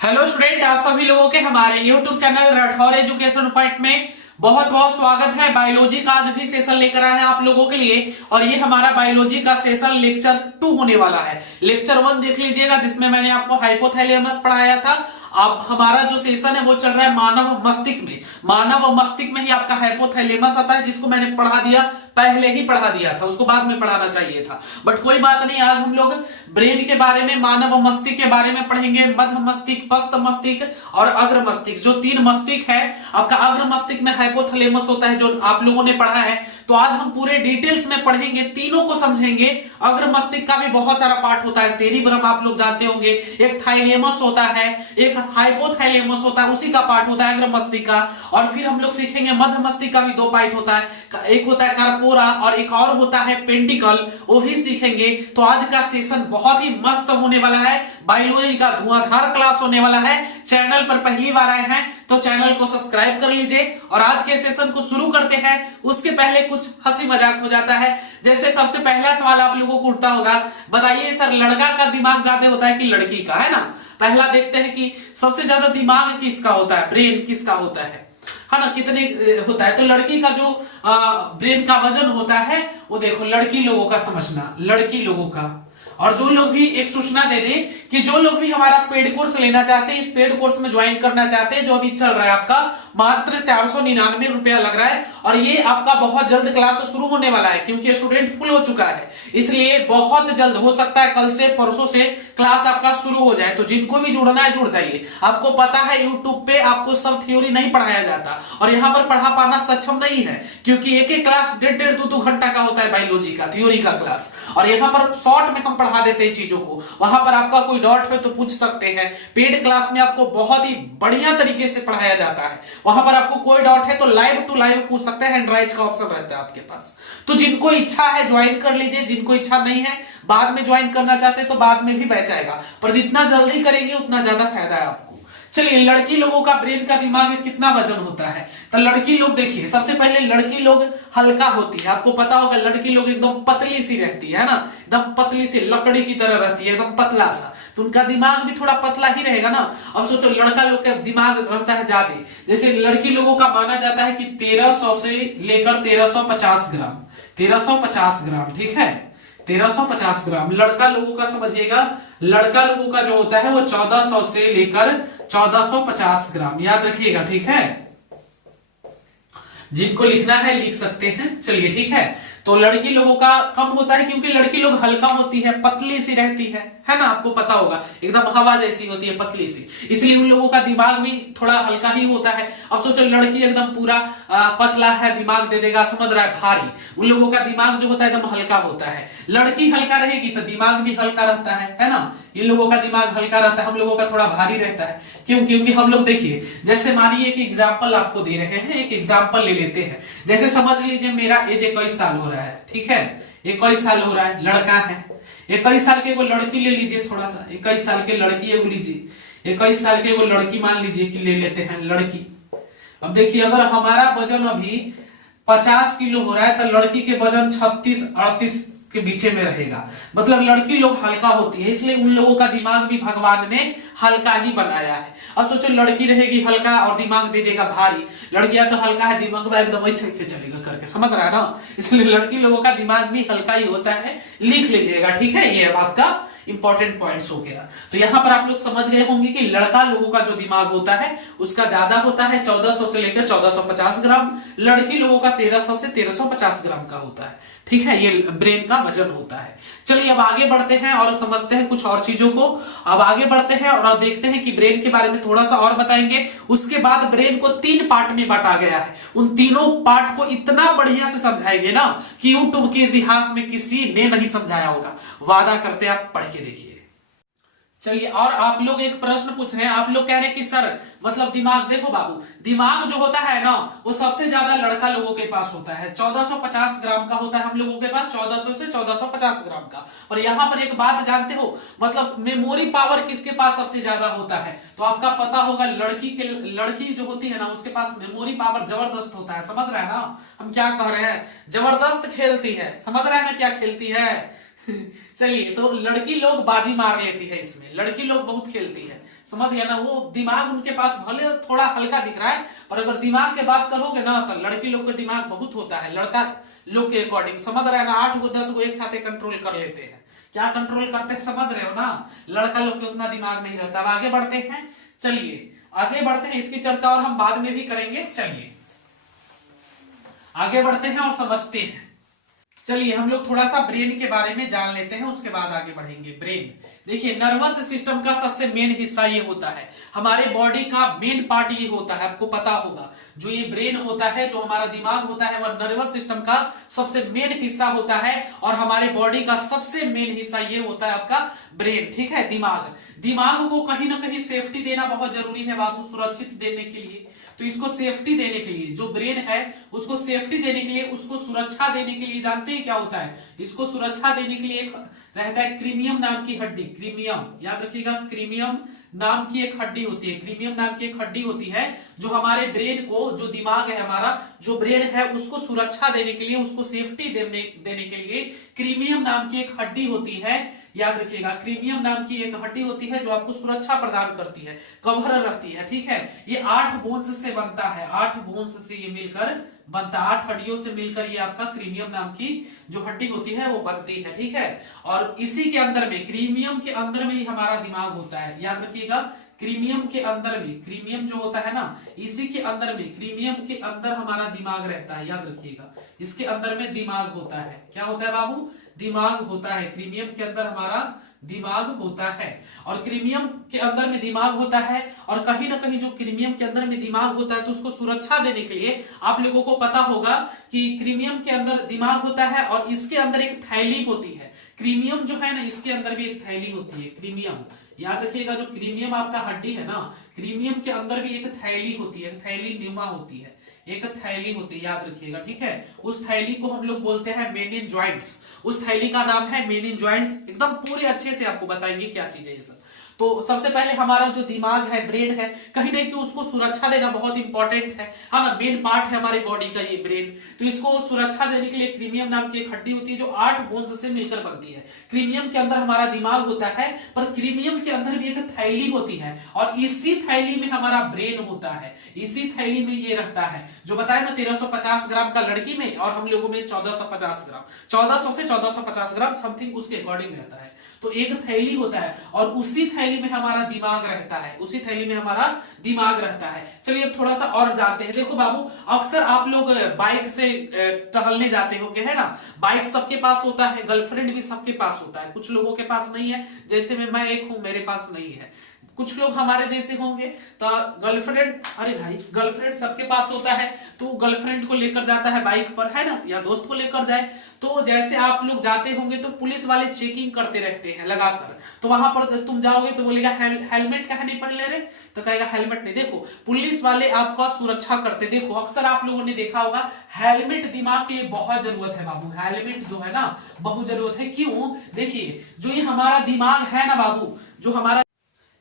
Hello student, आप सभी लोगों के हमारे YouTube channel Rathore education point में बहुत बहुत स्वागत है। बायोलॉजी का आज भी सेशन लेकर आए हैं आप लोगों के लिए, और ये हमारा बायोलॉजी का सेशन लेक्चर 2 होने वाला है। लेक्चर 1 देख लीजिएगा, जिसमें मैंने आपको हाइपोथैलेमस पढ़ाया था। अब हमारा जो सेशन है वो चल रहा है मानव मस्तिष्क में। मानव मस्तिष्क में ही आपका हाइपोथैलेमस आता है, जिसको मैंने पढ़ा दिया, पहले ही पढ़ा दिया था, उसको बाद में पढ़ाना चाहिए था, बट कोई बात नहीं। आज हम लोग ब्रेन के बारे में, मानव मस्तिष्क के बारे में पढ़ेंगे। मध्य मस्तिष्क, पश्च मस्तिष्क और अग्र मस्तिष्क, जो 3 मस्तिष्क है। आपका अग्र मस्तिष्क में हाइपोथैलेमस होता है, जो आप लोगों ने पढ़ा है। तो आज हम पूरे डिटेल्स में पढ़ेंगे, तीनों को समझेंगे। अग्र मस्तिष्क का भी बहुत सारा पार्ट होता है। सेरिब्रम आप लोग जानते होंगे, एक थाइलेमस होता है, एक हाइपोथैलेमस होता है, उसी का पार्ट होता है अग्र मस्तिष्क का। और फिर हम लोग सीखेंगे मध्य मस्तिष्क का भी 2 पार्ट होता है, एक होता है कार्पोरा और एक और होता है पेंटिकल, वो भी सीखेंगे। तो आज का सेशन बहुत ही मस्त होने वाला है। बायोलॉजी का धुआंधार क्लास होने वाला है। चैनल पर पहली बार आए हैं तो चैनल को सब्सक्राइब कर लीजिए, और आज के सेशन को शुरू करते हैं। उसके पहले कुछ हंसी मजाक हो जाता है। जैसे सबसे पहला सवाल आप लोगों को उठता होगा, बताइए सर, लड़का का दिमाग ज्यादा होता है कि लड़की का, है ना? पहला देखते हैं कि सबसे ज्यादा दिमाग किसका होता है, ब्रेन किसका होता है ना? कितने होता है? तो लड़की का जो ब्रेन का वजन होता है वो देखो, लड़की लोगों का समझना, लड़की लोगों का। और जो लोग भी एक सूचना दे दे कि जो लोग भी हमारा पेड कोर्स लेना चाहते हैं, इस पेड कोर्स में ज्वाइन करना चाहते हैं, जो अभी चल रहा है आपका, मात्र 499 रुपया लग रहा है। और ये आपका बहुत जल्द क्लास शुरू होने वाला है, क्योंकि स्टूडेंट फुल हो चुका है, इसलिए बहुत जल्द हो सकता है कल से परसों से क्लास आपका शुरू हो जाए। तो जिनको भी जुड़ना है जुड़ जाइए। आपको पता है यूट्यूब पे आपको सब थ्योरी नहीं पढ़ाया जाता, और यहाँ पर पढ़ा पाना सक्षम नहीं है, क्योंकि एक एक क्लास 1.5-2 घंटा का होता है बायोलॉजी का थ्योरी का क्लास। और यहाँ पर शॉर्ट में हम पढ़ा देते हैं चीजों को। वहां पर आपका कोई डाउट है तो पूछ सकते हैं। पेड क्लास में आपको बहुत ही बढ़िया तरीके से पढ़ाया जाता है। वहां पर आपको कोई डाउट है तो लाइव टू लाइव पूछ सकते हैं, हैंड राइज का ऑप्शन रहता है आपके पास। तो जिनको इच्छा है ज्वाइन कर लीजिए, जिनको इच्छा नहीं है, बाद में ज्वाइन करना चाहते हैं तो बाद में भी बैच आएगा, पर जितना जल्दी करेंगे उतना ज्यादा फायदा है आपको। चलिए, लड़की लोगों का ब्रेन का दिमाग में कितना वजन होता है? तो लड़की लोग देखिए, सबसे पहले लड़की लोग हल्का होती है। आपको पता होगा लड़की लोग एकदम पतली सी रहती है ना, एकदम पतली सी लकड़ी की तरह रहती है, एकदम पतला सा। तो उनका दिमाग भी थोड़ा पतला ही रहेगा ना। अब सोचो, लड़का लोग का दिमाग रहता है ज्यादा। जैसे लड़की लोगों का माना जाता है कि 1300 से लेकर 1350 ग्राम, 1350 ग्राम, ठीक है, 1350 ग्राम। लड़का लोगों का समझिएगा, लड़का लोगों का जो होता है वो 1400 से लेकर 1450 ग्राम, याद रखिएगा, ठीक है। जिनको लिखना है लिख सकते हैं, चलिए ठीक है। तो लड़की लोगों का कम होता है, क्योंकि लड़की लोग हल्का होती है, पतली सी रहती है ना? आपको पता होगा एकदम हवा जैसी होती है, पतली सी, इसलिए उन लोगों का दिमाग भी थोड़ा हल्का ही होता है। अब सोचो, लड़की एकदम पूरा पतला है, दिमाग दे देगा, समझ रहा है, भारी। उन लोगों का दिमाग जो होता है एकदम हल्का होता है। लड़की हल्का रहेगी तो दिमाग भी हल्का रहता है ना? इन लोगों का दिमाग हल्का रहता है, हम लोगों का थोड़ा भारी रहता है। क्यों? क्योंकि हम लोग देखिए, जैसे मानिए एक एग्जाम्पल आपको दे रहे हैं, एक एग्जाम्पल ले लेते हैं। जैसे समझ लीजिए मेरा एज 21 साल हो रहा है, ठीक है, 21 साल हो रहा है, लड़का है। 21 साल के वो लड़की ले लीजिए, थोड़ा सा 21 साल के लड़की एगो लीजिए, 21 साल के वो लड़की मान लीजिए कि ले लेते हैं लड़की। अब देखिए, अगर हमारा वजन अभी 50 किलो हो रहा है तो लड़की के वजन 36-38 के बीचे में रहेगा। मतलब लड़की लोग हल्का होती है, इसलिए उन लोगों का दिमाग भी भगवान ने हल्का ही बनाया है। अब सोचो, लड़की रहेगी हल्का और दिमाग दे देगा भारी। लड़कियां तो हल्का है, दिमाग एकदम ऐसे चलेगा करके, समझ रहा है ना? इसलिए लड़की लोगों का दिमाग भी हल्का ही होता है, लिख लीजिएगा, ठीक है। ये अब आपका इंपॉर्टेंट पॉइंट्स हो गया। तो यहाँ पर आप लोग समझ गए होंगे कि लड़का लोगों का जो दिमाग होता है उसका ज्यादा होता है, 1400 से लेकर 1450 ग्राम। लड़की लोगों का 1300 से 1350 ग्राम का होता है, ठीक है। ये ब्रेन का वजन होता है। चलिए, अब आगे बढ़ते हैं और समझते हैं कुछ और चीजों को। अब आगे बढ़ते हैं और अब देखते हैं कि ब्रेन के बारे में थोड़ा सा और बताएंगे। उसके बाद ब्रेन को 3 पार्ट में बांटा गया है। उन तीनों पार्ट को इतना बढ़िया से समझाएंगे ना कि यूट्यूब के इतिहास में किसी ने नहीं समझाया होगा। वादा करते हैं, आप पढ़ के देखिए। चलिए, और आप लोग एक प्रश्न पूछ रहे हैं, आप लोग कह रहे हैं कि सर मतलब दिमाग, देखो बाबू, दिमाग जो होता है ना वो सबसे ज्यादा लड़का लोगों के पास होता है, 1450 ग्राम का होता है हम लोगों के पास, 1400 से 1450 ग्राम का। और यहाँ पर एक बात जानते हो, मतलब मेमोरी पावर किसके पास सबसे ज्यादा होता है? तो आपका पता होगा, लड़की जो होती है ना उसके पास मेमोरी पावर जबरदस्त होता है। समझ रहे हैं ना हम क्या कह रहे हैं? जबरदस्त खेलती है, समझ रहे हैं ना क्या खेलती है? चलिए, तो लड़की लोग बाजी मार लेती है इसमें, लड़की लोग बहुत खेलती है, समझ गया ना। वो दिमाग उनके पास भले थोड़ा हल्का दिख रहा है, पर अगर दिमाग के बात करोगे ना तो लड़की लोग का दिमाग बहुत होता है लड़का लोग के अकॉर्डिंग, समझ रहे हैं ना। 8 को 10 को एक साथ कंट्रोल कर लेते हैं। क्या कंट्रोल करते हैं समझ रहे हो ना। लड़का लोग के उतना दिमाग नहीं रहता। अब आगे बढ़ते हैं, चलिए आगे बढ़ते हैं, इसकी चर्चा और हम बाद में भी करेंगे। चलिए आगे बढ़ते हैं और समझते हैं। चलिए हम लोग थोड़ा सा ब्रेन के बारे में जान लेते हैं, उसके बाद आगे बढ़ेंगे। ब्रेन, देखिए नर्वस सिस्टम का सबसे मेन हिस्सा ये होता है, हमारे बॉडी का मेन पार्ट ये होता है, आपको पता होगा। जो ये ब्रेन होता है, जो हमारा दिमाग होता है, वह नर्वस सिस्टम का सबसे मेन हिस्सा होता है। और हमारे बॉडी का सबसे मेन हिस्सा ये होता है आपका ब्रेन, ठीक है, दिमाग। दिमाग को कहीं ना कहीं सेफ्टी देना बहुत जरूरी है बाबू, सुरक्षित देने के लिए। तो इसको सेफ्टी देने के लिए, जो ब्रेन है उसको सेफ्टी देने के लिए, उसको सुरक्षा देने के लिए, जानते हैं क्या होता है? इसको सुरक्षा देने के लिए एक रहता है क्रीमियम नाम की हड्डी। क्रीमियम याद रखिएगा, क्रीमियम नाम की एक हड्डी होती है। क्रीमियम नाम की एक हड्डी होती है जो हमारे ब्रेन को, जो दिमाग है हमारा, जो ब्रेन है उसको सुरक्षा देने के लिए, उसको सेफ्टी देने के लिए क्रीमियम नाम की एक हड्डी होती है। याद रखिएगा, क्रीमियम नाम की एक हड्डी होती है जो आपको सुरक्षा प्रदान करती है, कवर रहती है, ठीक है। ये 8 बोन्स से बनता है, 8 बोन्स से ये मिलकर बनता है, 8 हड्डियों से मिलकर ये आपका क्रीमियम नाम की जो हड्डी होती है वो बनती है, ठीक है। और इसी के अंदर में, क्रीमियम के अंदर में ही हमारा दिमाग होता है। याद रखिएगा, क्रीमियम के अंदर में, क्रीमियम जो होता है ना, इसी के अंदर में, क्रीमियम के अंदर हमारा दिमाग रहता है। याद रखिएगा, इसके अंदर में दिमाग होता है। क्या होता है बाबू? दिमाग होता है। क्रीमियम के अंदर हमारा दिमाग होता है, और क्रीमियम के अंदर में दिमाग होता है। और कहीं ना कहीं जो क्रीमियम के अंदर में दिमाग होता है, तो उसको सुरक्षा देने के लिए आप लोगों को पता होगा कि क्रीमियम के अंदर दिमाग होता है और इसके अंदर एक थैली होती है। क्रीमियम जो है ना, इसके अंदर भी एक थैली होती है, क्रीमियम। याद रखिएगा, जो क्रीमियम आपका हड्डी है ना, क्रीमियम के अंदर भी एक थैली होती है, थैली न्यूमा होती है, एक थैली होती है, याद रखिएगा, ठीक है। उस थैली को हम लोग बोलते हैं मेनिनजॉइंट्स। उस थैली का नाम है मेनिनजॉइंट्स। एकदम पूरे अच्छे से आपको बताएंगे क्या चीज है ये सब। तो सबसे पहले हमारा जो दिमाग है, ब्रेन है, कहीं ना कहीं उसको सुरक्षा देना बहुत इंपॉर्टेंट है ना। मेन पार्ट है हमारे बॉडी का ये ब्रेन। तो इसको सुरक्षा देने के लिए क्रीमियम नाम की एक हड्डी होती है जो 8 बोन्स से मिलकर बनती है। क्रीमियम के अंदर हमारा दिमाग होता है, पर क्रीमियम के अंदर भी एक थैली होती है, और इसी थैली में हमारा ब्रेन होता है। इसी थैली में ये रहता है, जो बताया ना 1350 ग्राम का लड़की में, और हम लोगों में 1450 ग्राम, 1400 से 1450 ग्राम समथिंग उसके अकॉर्डिंग रहता है। तो एक थैली होता है, और उसी थैली में हमारा दिमाग रहता है, उसी थैली में हमारा दिमाग रहता है। चलिए अब थोड़ा सा और जानते हैं। देखो बाबू, अक्सर आप लोग बाइक से टहलने जाते होंगे, है ना। बाइक सबके पास होता है, गर्लफ्रेंड भी सबके पास होता है, कुछ लोगों के पास नहीं है, जैसे मैं एक हूं, मेरे पास नहीं है। कुछ लोग हमारे जैसे होंगे तो गर्लफ्रेंड, अरे भाई गर्लफ्रेंड सबके पास होता है, तो गर्लफ्रेंड को लेकर जाता है बाइक पर, है ना, या दोस्त को लेकर जाए। तो जैसे आप लोग जाते होंगे तो पुलिस वाले चेकिंग करते रहते हैं लगाकर, तो वहां पर तुम जाओगे तो बोलेगा हेलमेट कहाँ नहीं पहन ले रहे, तो कहेगा हेलमेट नहीं। देखो पुलिस वाले आपका सुरक्षा करते। देखो अक्सर आप लोगों ने देखा होगा, हेलमेट दिमाग के लिए बहुत जरूरत है बाबू। हेलमेट जो है ना बहुत जरूरत है। क्यों? देखिए जो ये हमारा दिमाग है ना बाबू, जो हमारा,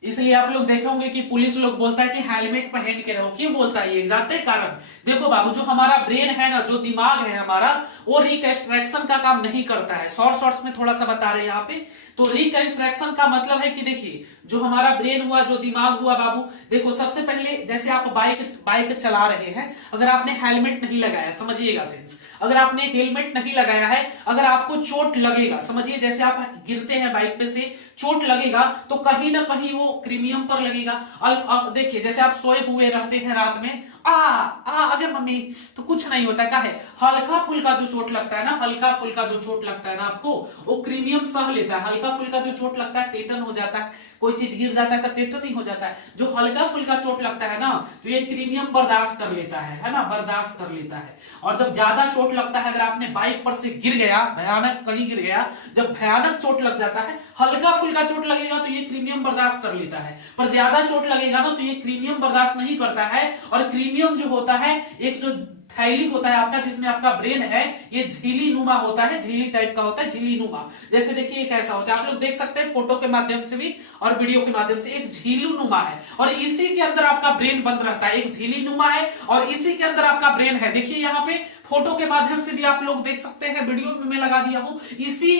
इसलिए आप लोग देखे होंगे कि पुलिस लोग बोलता है कि हेलमेट पहन के रहो। क्यों बोलता है ये? जानते हैं कारण? देखो बाबू, जो हमारा ब्रेन है ना, जो दिमाग है हमारा, वो रिकंस्ट्रक्शन का काम नहीं करता है। शॉर्ट्स में थोड़ा सा बता रहे हैं यहाँ पे। तो रिकंस्ट्रक्शन का मतलब है कि देखिए जो हमारा ब्रेन हुआ, जो दिमाग हुआ बाबू, देखो सबसे पहले जैसे आप बाइक चला रहे हैं, अगर आपने हेलमेट नहीं लगाया, समझिएगा सेंस, अगर आपने हेलमेट नहीं लगाया है, अगर आपको चोट लगेगा, समझिए जैसे आप गिरते हैं बाइक पे से, चोट लगेगा तो कहीं ना कहीं वो क्रीमियम पर लगेगा। देखिए जैसे आप सोए हुए रहते हैं रात में, अगर मम्मी, तो कुछ नहीं होता, क्या है, हल्का फुल्का जो चोट लगता है ना, हल्का फुल्का जो चोट लगता है ना आपको, वो क्रीमियम सह लेता है। हल्का फुल्का जो चोट लगता है, टेटन हो जाता है, कोई चीज गिर जाता है तो टेटन ही हो जाता है। जो हल्का फुल्का चोट लगता है ना, तो ये क्रीमियम बर्दाश्त कर लेता है ना, बर्दाश्त कर लेता है। और जब ज्यादा चोट लगता है, अगर आपने बाइक पर से गिर गया, भयानक कहीं गिर गया, जब भयानक चोट लग जाता है, हल्का फुल्का चोट लगेगा तो ये क्रीमियम बर्दाश्त कर लेता है, पर ज्यादा चोट लगेगा ना तो ये क्रीमियम बर्दाश्त नहीं करता है। और क्रीमियम जो होता है, एक जो थैली होता है आपका, जिसमें आपका ब्रेन है, ये झिल्ली नुमा होता है, झिल्ली टाइप का होता है, झिल्ली नुमा। जैसे देखिए कैसा होता है, आप लोग देख सकते हैं फोटो के माध्यम से भी और वीडियो के माध्यम से, एक झिल्ली नुमा है, और इसी के अंदर आपका ब्रेन बंद रहता है। एक झिल्ली नुमा है और इसी के अंदर आपका ब्रेन है। देखिए यहाँ पे फोटो के माध्यम से भी आप लोग देख सकते हैं, वीडियो में मैं लगा दिया हूं। इसी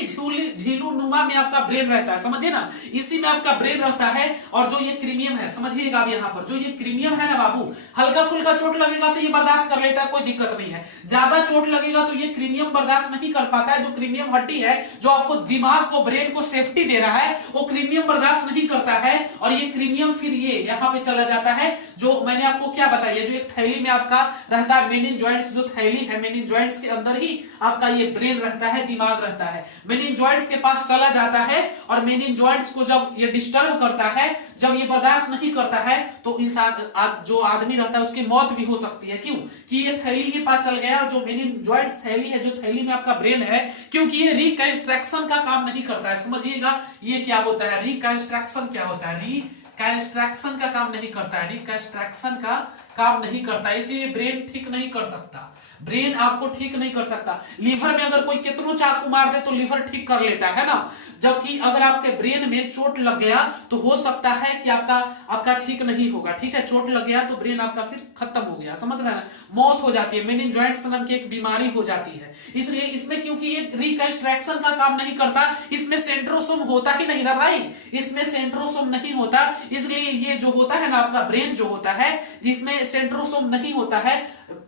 झीलू नुमा में आपका ब्रेन रहता है, समझिए ना, इसी में आपका ब्रेन रहता है। और जो ये क्रीमियम है, समझिएगा अब यहाँ पर जो ये क्रीमियम है ना बाबू, हल्का फुल्का चोट लगेगा तो ये बर्दाश्त कर लेता है, कोई दिक्कत नहीं है। ज्यादा चोट लगेगा तो ये क्रीमियम बर्दाश्त नहीं कर पाता है। जो क्रीमियम हड्डी है जो आपको दिमाग को, ब्रेन को सेफ्टी दे रहा है, वो क्रीमियम बर्दाश्त नहीं करता है। और ये क्रीमियम फिर ये यहाँ पे चला जाता है। जो मैंने आपको क्या बताया, जो एक थैली में आपका रहता है मेनिनजॉइंट्स, जो थैली है मेनिनजॉइंट्स के अंदर ही आपका ये ब्रेन रहता है, दिमाग रहता है। मेनिनजॉइंट्स के पास चला जाता है और मेनिनजॉइंट्स को जब ये डिस्टर्ब करता है, जब ये बर्दाश्त नहीं करता है, तो इंसान जो आदमी रहता है उसकी मौत भी हो सकती है। क्यों? कि ये थैली के पास चल गया, और जो मेनिनजॉइंट्स थैली है, जो थैली में आपका ब्रेन है, क्योंकि ये रिकंस्ट्रक्शन का काम नहीं करता है। समझिएगा ये क्या होता है, रिकंस्ट्रक्शन क्या होता है, रिकंस्ट्रक्शन का काम नहीं करता है, रिकंस्ट्रक्शन का काम नहीं करता, इसलिए ब्रेन ठीक नहीं कर सकता, ब्रेन आपको ठीक नहीं कर सकता। लीवर में अगर कोई कितनों चाकू मार दे तो लीवर ठीक कर लेता है ना, जबकि अगर आपके ब्रेन में चोट लग गया तो हो सकता है कि आपका ठीक नहीं होगा। ठीक है, चोट लग गया तो ब्रेन आपका फिर खत्म हो गया, समझ रहे हैं, मौत हो जाती है, मेनिनजॉइंट्स नाम की एक बीमारी हो जाती है। इसलिए इसमें क्योंकि ये रिकंस्ट्रक्शन का काम नहीं करता, इसमें सेंट्रोसोम होता ही नहीं ना भाई, इसमें सेंट्रोसोम नहीं होता, इसलिए ये जो होता है ना आपका ब्रेन जो होता है, जिसमें सेंट्रोसोम नहीं होता है,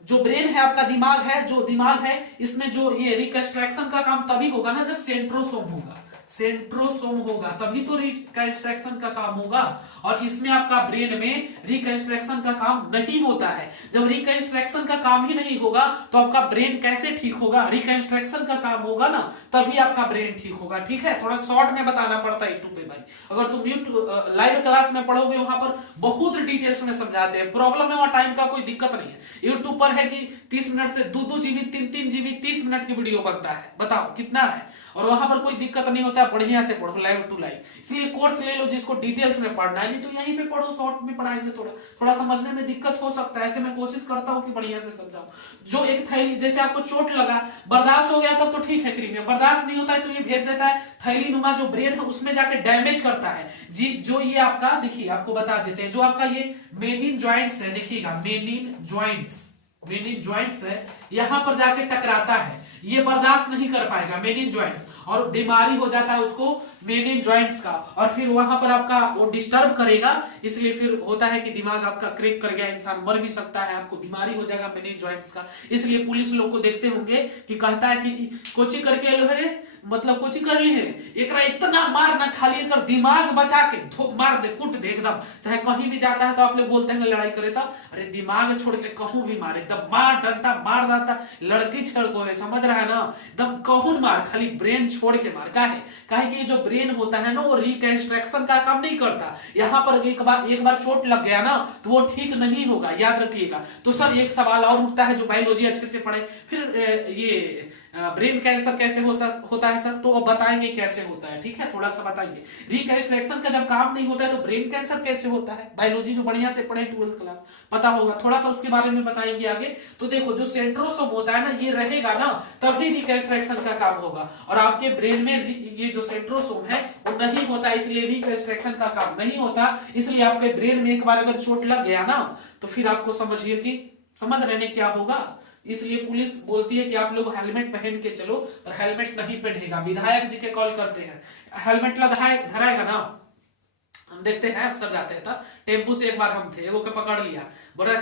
जो ब्रेन है आपका दिमाग है, जो दिमाग है इसमें जो ये रिकंस्ट्रक्शन का काम तभी होगा ना जब सेंट्रोसोम होगा, सेंट्रोसोम होगा तभी तो रिकंस्ट्रक्शन का काम होगा। और इसमें आपका ब्रेन में रिकंस्ट्रक्शन का काम नहीं होता है। जब रिकंस्ट्रक्शन का काम ही नहीं होगा तो आपका ब्रेन कैसे ठीक होगा, रिकंस्ट्रक्शन का काम होगा ना तभी आपका ब्रेन ठीक होगा। ठीक है, थोड़ा शॉर्ट में बताना पड़ता है यूट्यूब पे भाई, अगर तुम लाइव क्लास में पढ़ोगे वहां पर बहुत डिटेल्स में समझाते हैं, प्रॉब्लम है वहां टाइम का कोई दिक्कत नहीं है। यूट्यूब पर है कि 30 मिनट से 2-2 जीबी 3-3 जीबी 30 मिनट की वीडियो बनता है, बताओ कितना है, और वहां पर कोई दिक्कत नहीं होता, बढ़िया से पढ़ो लाइव टू लाइव। इसलिए कोर्स ले लो जिसको डिटेल्स में पढ़ना है, नहीं तो यहीं पे पढ़ो, शॉर्ट में पढ़ाएंगे, थोड़ा समझने में दिक्कत हो सकता है, ऐसे मैं कोशिश करता हूं कि बढ़िया से समझाऊं। जो एक थैली, जैसे आपको चोट लगा, बर्दाश्त हो गया तब तो ठीक है, क्रीमियम बर्दाश्त नहीं होता है तो ये भेज देता है थैली नुमा जो ब्रेन है उसमें जाके डैमेज करता है जी। जो ये आपका देखिए आपको बता देते हैं, जो आपका ये मेनिनजॉइंट्स है, देखिएगा मेनिनजॉइंट्स है, यहां पर जाके टकराता है, ये बर्दाश्त नहीं कर पाएगा मेनिनजॉइंट्स, और बीमारी हो जाता है उसको मेनिनजॉइंट्स का, और फिर वहां पर आपका वो डिस्टर्ब करेगा, इसलिए फिर होता है कि दिमाग आपका क्रैक कर गया, इंसान मर भी सकता है, आपको बीमारी हो जाएगा मेनिनजॉइंट्स का। इसलिए पुलिस लोग को देखते होंगे कि कहता है कि कोचिंग करके लो रे, मतलब कोचिंग कर ली है, एक इतना मार ना खाली एक दिमाग बचा के मार दे, कुट दे एकदम, चाहे कहीं भी जाता है तो आप लोग बोलते हैं लड़ाई करे तो अरे दिमाग छोड़ के कहूं भी मार, एकदम मार डंडा मार देता, लड़की छड़ को है, समझ रहा है ना, एकदम कहूं मार, खाली ब्रेन छोड़ के मार। काहे कि जो ब्रेन होता है ना वो रिकंस्ट्रक्शन का काम नहीं करता, यहाँ पर एक बार चोट लग गया ना तो वो ठीक नहीं होगा, याद रखिएगा। तो सर एक सवाल और उठता है, जो बायोलॉजी अच्छे से पढ़े, फिर ये ब्रेन कैंसर कैसे होता है सर, तो अब बताएंगे कैसे होता है, ठीक है, थोड़ा सा बताएंगे। रिकंस्ट्रक्शन का जब काम नहीं होता है तो ब्रेन कैंसर कैसे होता है, बायोलॉजी जो बढ़िया से पढ़े 12th क्लास पता होगा, थोड़ा सा उसके बारे में बताएंगे आगे। तो देखो जो सेंट्रोसोम होता है ना, ये रहेगा ना तभी रिकंस्ट्रक्शन का काम होगा, और आपके ब्रेन में ये जो सेंट्रोसोम है वो नहीं होता, इसलिए रिकंस्ट्रक्शन का काम नहीं होता। इसलिए आपके ब्रेन में एक बार अगर चोट लग गया ना तो फिर आपको समझिए कि समझ रहे क्या होगा। इसलिए पुलिस बोलती है कि आप लोग हेलमेट पहन के चलो, पर हेलमेट नहीं पहनेगा। विधायक जी के कॉल करते हैं, हेलमेट धराएगा ना, हम देखते हैं अक्सर जाते हैं, था टेम्पू से एक बार हम थे, एगो के पकड़ लिया, बोला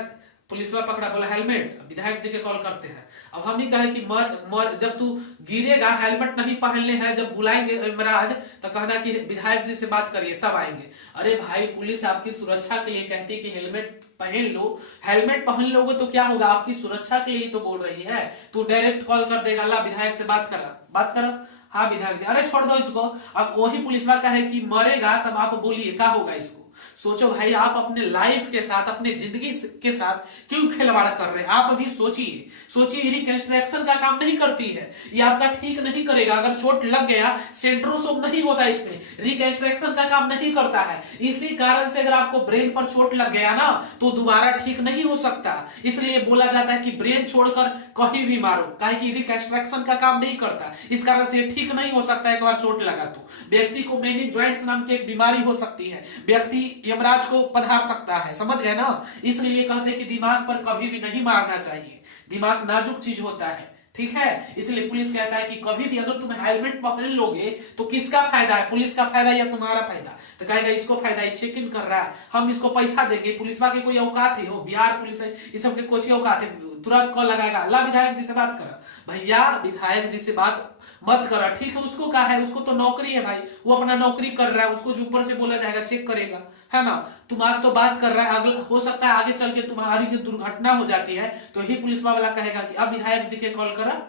पुलिस वाला पकड़ा, बोला हेलमेट, विधायक जी के कॉल करते हैं। अब हम ही कहे कि मर जब तू गिरेगा हेलमेट नहीं पहनले हैं, जब बुलाएंगे महाराज तो कहना कि विधायक जी से बात करिए तब आएंगे। अरे भाई पुलिस आपकी सुरक्षा के लिए कहती है कि हेलमेट पहन लो, हेलमेट पहन लोगे तो क्या होगा, आपकी सुरक्षा के लिए तो बोल रही है। तू डायरेक्ट कॉल कर देगा, ला विधायक से बात करा, हाँ विधायक जी, अरे छोड़ दो इसको। अब वही पुलिस वाला कहे कि मरेगा तब आप बोलिए क्या होगा इसको। सोचो भाई, आप अपने लाइफ के साथ, अपने जिंदगी के साथ क्यों खिलवाड़ कर रहे हैं, आप अभी सोचिए। रिकंस्ट्रक्शन का काम नहीं करती है, ये आपका ठीक नहीं करेगा। अगर चोट लग गया, सेंट्रोसोम नहीं होता इसमें, रिकंस्ट्रक्शन का काम नहीं करता है। इसी कारण से अगर आपको ब्रेन पर चोट लग गया ना तो दोबारा ठीक नहीं हो सकता। इसलिए बोला जाता है कि ब्रेन छोड़कर कहीं भी मारो, काहे कि रिकंस्ट्रक्शन का काम नहीं करता, इस कारण से ठीक नहीं हो सकता। एक बार चोट लगा तो व्यक्ति को मेनिनजॉइंट्स नाम की एक बीमारी हो सकती है, व्यक्ति यमराज को पधार सकता है, समझ गए ना। इसलिए कहते कि दिमाग पर कभी भी नहीं मारना चाहिए, दिमाग नाजुक चीज होता है, ठीक है। इसलिए पुलिस कहता है कि कभी भी अगर तुम हेलमेट पहन लोगे तो किसका फायदा है, पुलिस का फायदा या तुम्हारा फायदा। तो कहेगा इसको फायदा है, चेक इन कर रहा है, हम इसको पैसा देंगे। पुलिस के कोई औकात है, हो बिहार पुलिस है, इस सबके कोई औकात है, तुरंत कॉल लगाएगा, अल्लाह विधायक जी से बात कर, भैया विधायक जी से बात मत करा, ठीक है। उसको क्या है, उसको तो नौकरी है भाई, वो अपना नौकरी कर रहा है, उसको जो ऊपर से बोला जाएगा चेक करेगा, है ना। तुम आज तो बात कर रहा है, अगला हो सकता है आगे चल के तुम्हारी दुर्घटना हो जाती है, तो ही पुलिस वाला कहेगा कि अब विधायक जी के कॉल करा,